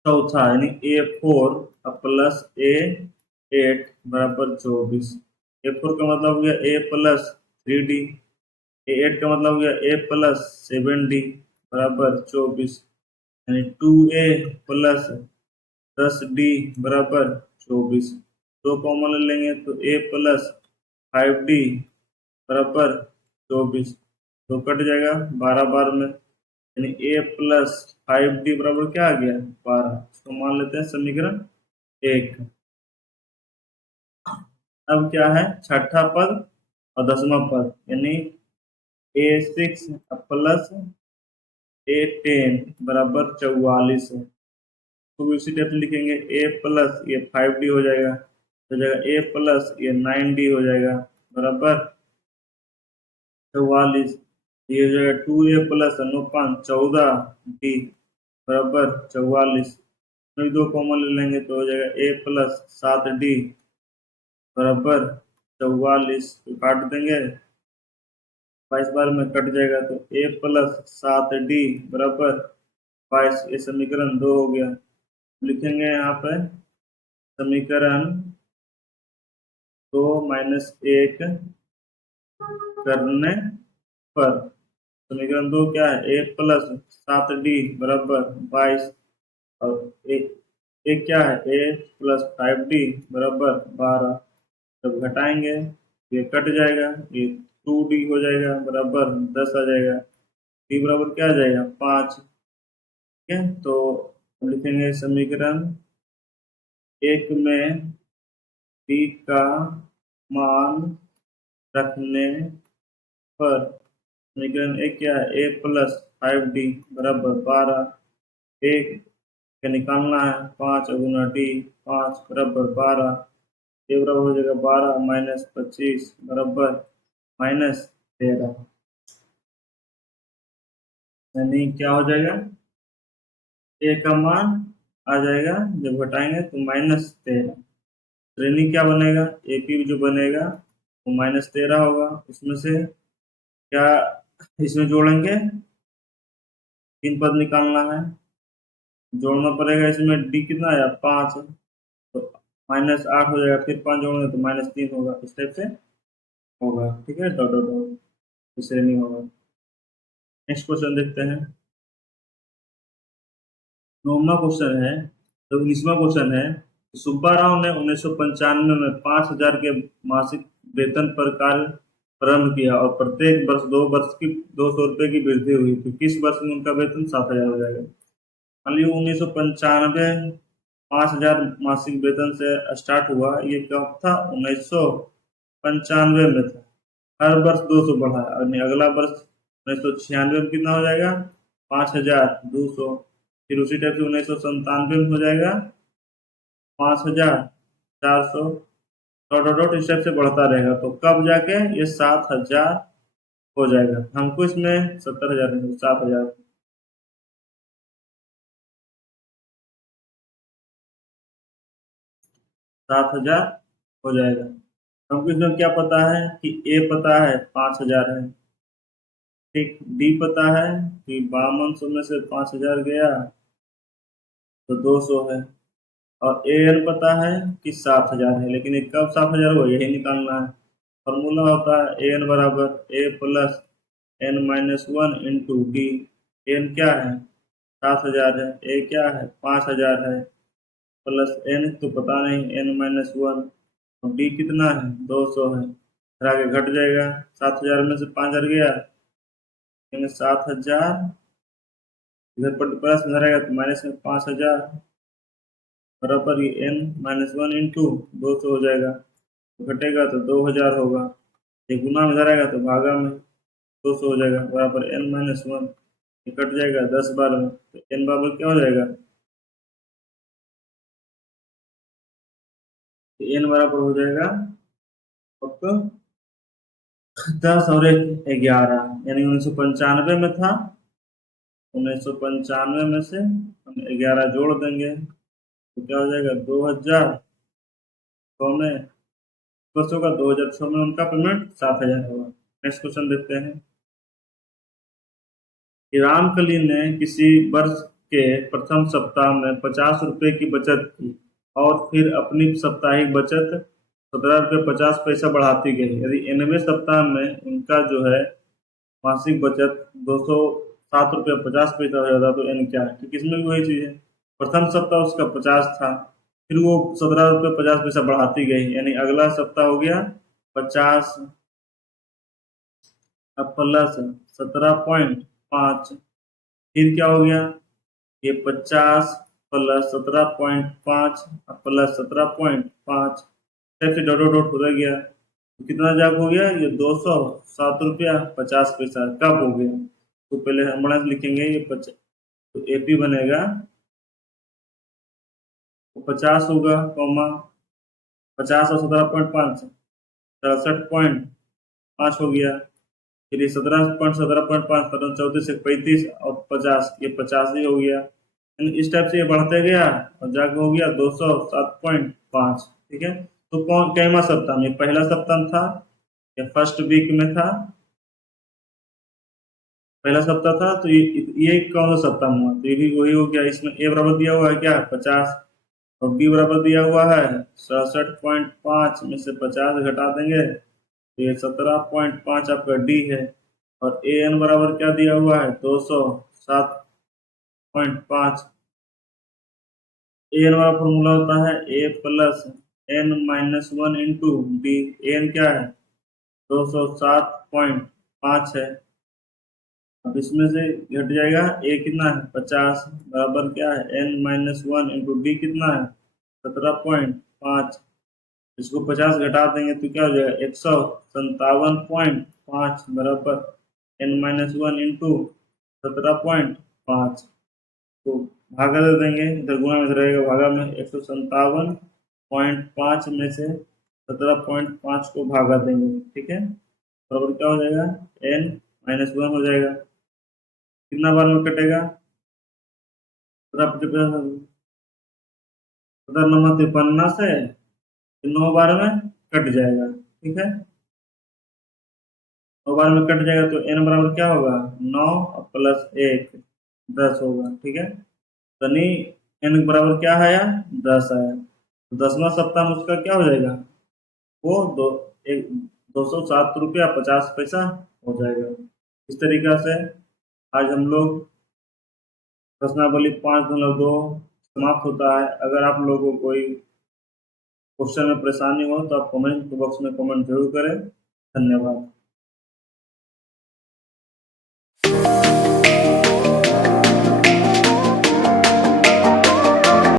चौथा यानी A4 प्लस A8 बराबर 24। A4 का मतलब हो गया A प्लस 3D, A8 का मतलब हो गया A प्लस 7D बराबर 24, यानी 2A प्लस 10D बराबर 24। दो कॉमन ले लेंगे तो A प्लस 5D बराबर 24, तो कट जाएगा 12 बार में, यानी A प्लस 5D बराबर क्या आ गया 12। इसको मान लेते हैं समीकरण 1। अब क्या है छठा पद और 10वां पद, यानी A6 प्लस A10 बराबर 44 है। तो इसी टाइप से लिखेंगे A प्लस ये 5D हो जाएगा, हो जाएगा A प्लस ये 9D हो जाएगा बराबर 44। ये हो जाएगा 2A प्लस 14D बराबर 44। दो कॉमन ले लेंगे तो हो जाएगा A प्लस 7D बराबर 44, तो काट देंगे 22 बार में कट जाएगा, तो A प्लस 7D बराबर 22। ये समीकरण 2 हो गया। लिखेंगे यहाँ पे समीकरण 2 माइनस 1 करने पर समीकरण 2 क्या है A प्लस 7D बराबर 22। और एक क्या है, ए प्लस 5D बराबर 12। जब घटाएंगे ये कट जाएगा, ये 2D हो जाएगा बराबर 10 आ जाएगा। डी बराबर क्या आ जाएगा, 5। ठीक है, तो लिखेंगे समीकरण एक में डी का मान रखने पर समीकरण एक क्या है, ए प्लस 5D बराबर 12। एक का निकालना है, 5 गुना डी, 5 बराबर 12। ए बराबर हो जाएगा 12 माइनस 25 बराबर -13। यानी क्या हो जाएगा, ए का मान आ जाएगा, जब घटाएंगे तो -13। श्रेणी क्या बनेगा, ए पी जो बनेगा वो -13 होगा। उसमें से क्या इसमें जोड़ेंगे, 3 पद निकालना है, जोड़ना पड़ेगा। इसमें डी कितना आया, 5, तो -8 हो जाएगा, फिर 5 जोड़ेंगे तो -3 होगा। इस टाइप से होगा। ठीक है, डॉट डॉट डॉट श्रेणी होगा। नेक्स्ट क्वेश्चन देखते हैं। 9वां क्वेश्चन है, तो 19वां क्वेश्चन है, सुब्बाराव ने 1995 में 5,000 के मासिक वेतन पर कार्य प्रारंभ किया और प्रत्येक वर्ष 2 वर्ष की 200 रुपये की वृद्धि हुई, तो किस वर्ष में उनका वेतन 7,000 हो जाएगा। मान लीजिए 1995 5,000 मासिक वेतन से स्टार्ट हुआ, ये कब था, 1995 में था। हर वर्ष 200 बढ़ा और अगला वर्ष 1996 में कितना हो जाएगा, 5,200। फिर उसी टाइप से 1997 में हो जाएगा 5,400। डॉट डॉट डॉट इस टाइप से बढ़ता रहेगा, तो कब जाके ये 7,000 हो जाएगा। हमको इसमें 70,000 नहीं, 7,000, 7,000 हो जाएगा। हमको इसमें क्या पता है कि ए पता है 5,000 है, ठीक, डी पता है कि 5200 में से 5,000 गया तो 200 है, और ए एन पता है कि 7,000 है। लेकिन ये कब 7,000 हुआ, यही निकालना है। फॉर्मूला होता है ए एन बराबर A plus N minus 1 into D. N क्या है, 7,000 है, ए क्या है, 5,000 है, प्लस एन तो पता नहीं, एन माइनस 1, और डी कितना है, 200 है। फिर आगे घट जाएगा, 7,000 में से 5,000 गया, 7,000, इधर पर प्लस में रहेगा तो माइनस में 5,000 बराबर ये एन माइनस 1 इंटू 200 हो जाएगा। तो घटेगा तो 2,000 होगा, ये गुना में रहेगा तो भागा में 200 हो जाएगा बराबर एन माइनस 1। ये कट जाएगा 10 बार में, तो एन बराबर क्या हो जाएगा, एन बराबर हो जाएगा आपका 10 और 1 11, यानी 1995 में था, 1995 में से हम 11 जोड़ देंगे तो क्या हो जाएगा, 2006 में बस होगा, 2006 में उनका पेमेंट 7,000 होगा। नेक्स्ट क्वेश्चन देखते हैं कि रामकली ने किसी वर्ष के प्रथम सप्ताह में 50 रुपए की बचत की और फिर अपनी साप्ताहिक बचत 17 रुपये 50 पैसा बढ़ाती गई। यदि 90वें सप्ताह में उनका जो है मासिक बचत 207 रुपये 50 पैसा हो जाता, तो यानी क्या है, क्योंकि इसमें भी वही चीज़ है। प्रथम सप्ताह उसका 50 था, फिर वो 17 रुपये 50 पैसा बढ़ाती गई, यानी अगला सप्ताह हो गया 50 प्लस 17.5। फिर क्या हो गया, ये 50 प्लस 17.5 प्लस 17.5, ऐसे डॉट डॉट डॉट होता गया। तो कितना जाग हो गया, ये 207 रुपया 50 पैसा कब हो गया। तो पहले हम बड़ा लिखेंगे ये 50, तो एपी बनेगा तो 50 होगा, कॉमा 50 और 17.5 63.5 हो गया। फिर ये 17.5 34 से 35 और 50, ये 50 ही हो गया। इस टाइप से ये बढ़ते गया और जाके हो गया 207.5। ठीक है, तो कौन कैमा सप्ताह में, पहला सप्ताह था या फर्स्ट वीक में था, पहला सप्ताह था, तो ये कौन सा सप्ताह हुआ, तो ये भी वही हो गया। इसमें ए बराबर दिया हुआ है क्या, 50, और बी बराबर दिया हुआ है 67.5 में से 50 घटा देंगे तो ये 17.5 आपका डी है। और ए एन बराबर क्या दिया हुआ है, 207.5। एन वाला फॉर्मूला होता है A plus N minus one into B. N क्या है 207.5 है। अब इसमें से घट जाएगा ए कितना है 50 बराबर क्या है N minus one into B कितना है 17.5। इसको 50 घटा देंगे तो क्या हो जाएगा 157.5 बराबर एन माइनस वन इंटू 17.5। तो भागा दे देंगे, इधर गुणा में रहेगा भागा में 157.5 में से 17.5 को भागा देंगे, ठीक है। बराबर क्या हो जाएगा एन माइनस वन हो जाएगा। कितना बार में कटेगा 17 तिरपन्ना से 9 बार में कट जाएगा, ठीक है। 9 बार में कट जाएगा तो एन बराबर क्या होगा 9 प्लस 1 10 होगा, ठीक है। यानी एन बराबर क्या है 10 है। तो 10वां सप्ताह में उसका क्या हो जाएगा वो 207 रुपया 50 पैसा हो जाएगा। इस तरीका से आज हम लोग प्रश्नावली 5-2 समाप्त होता है। अगर आप लोगों को कोई क्वेश्चन में परेशानी हो तो आप कमेंट बॉक्स में कमेंट जरूर करें। धन्यवाद।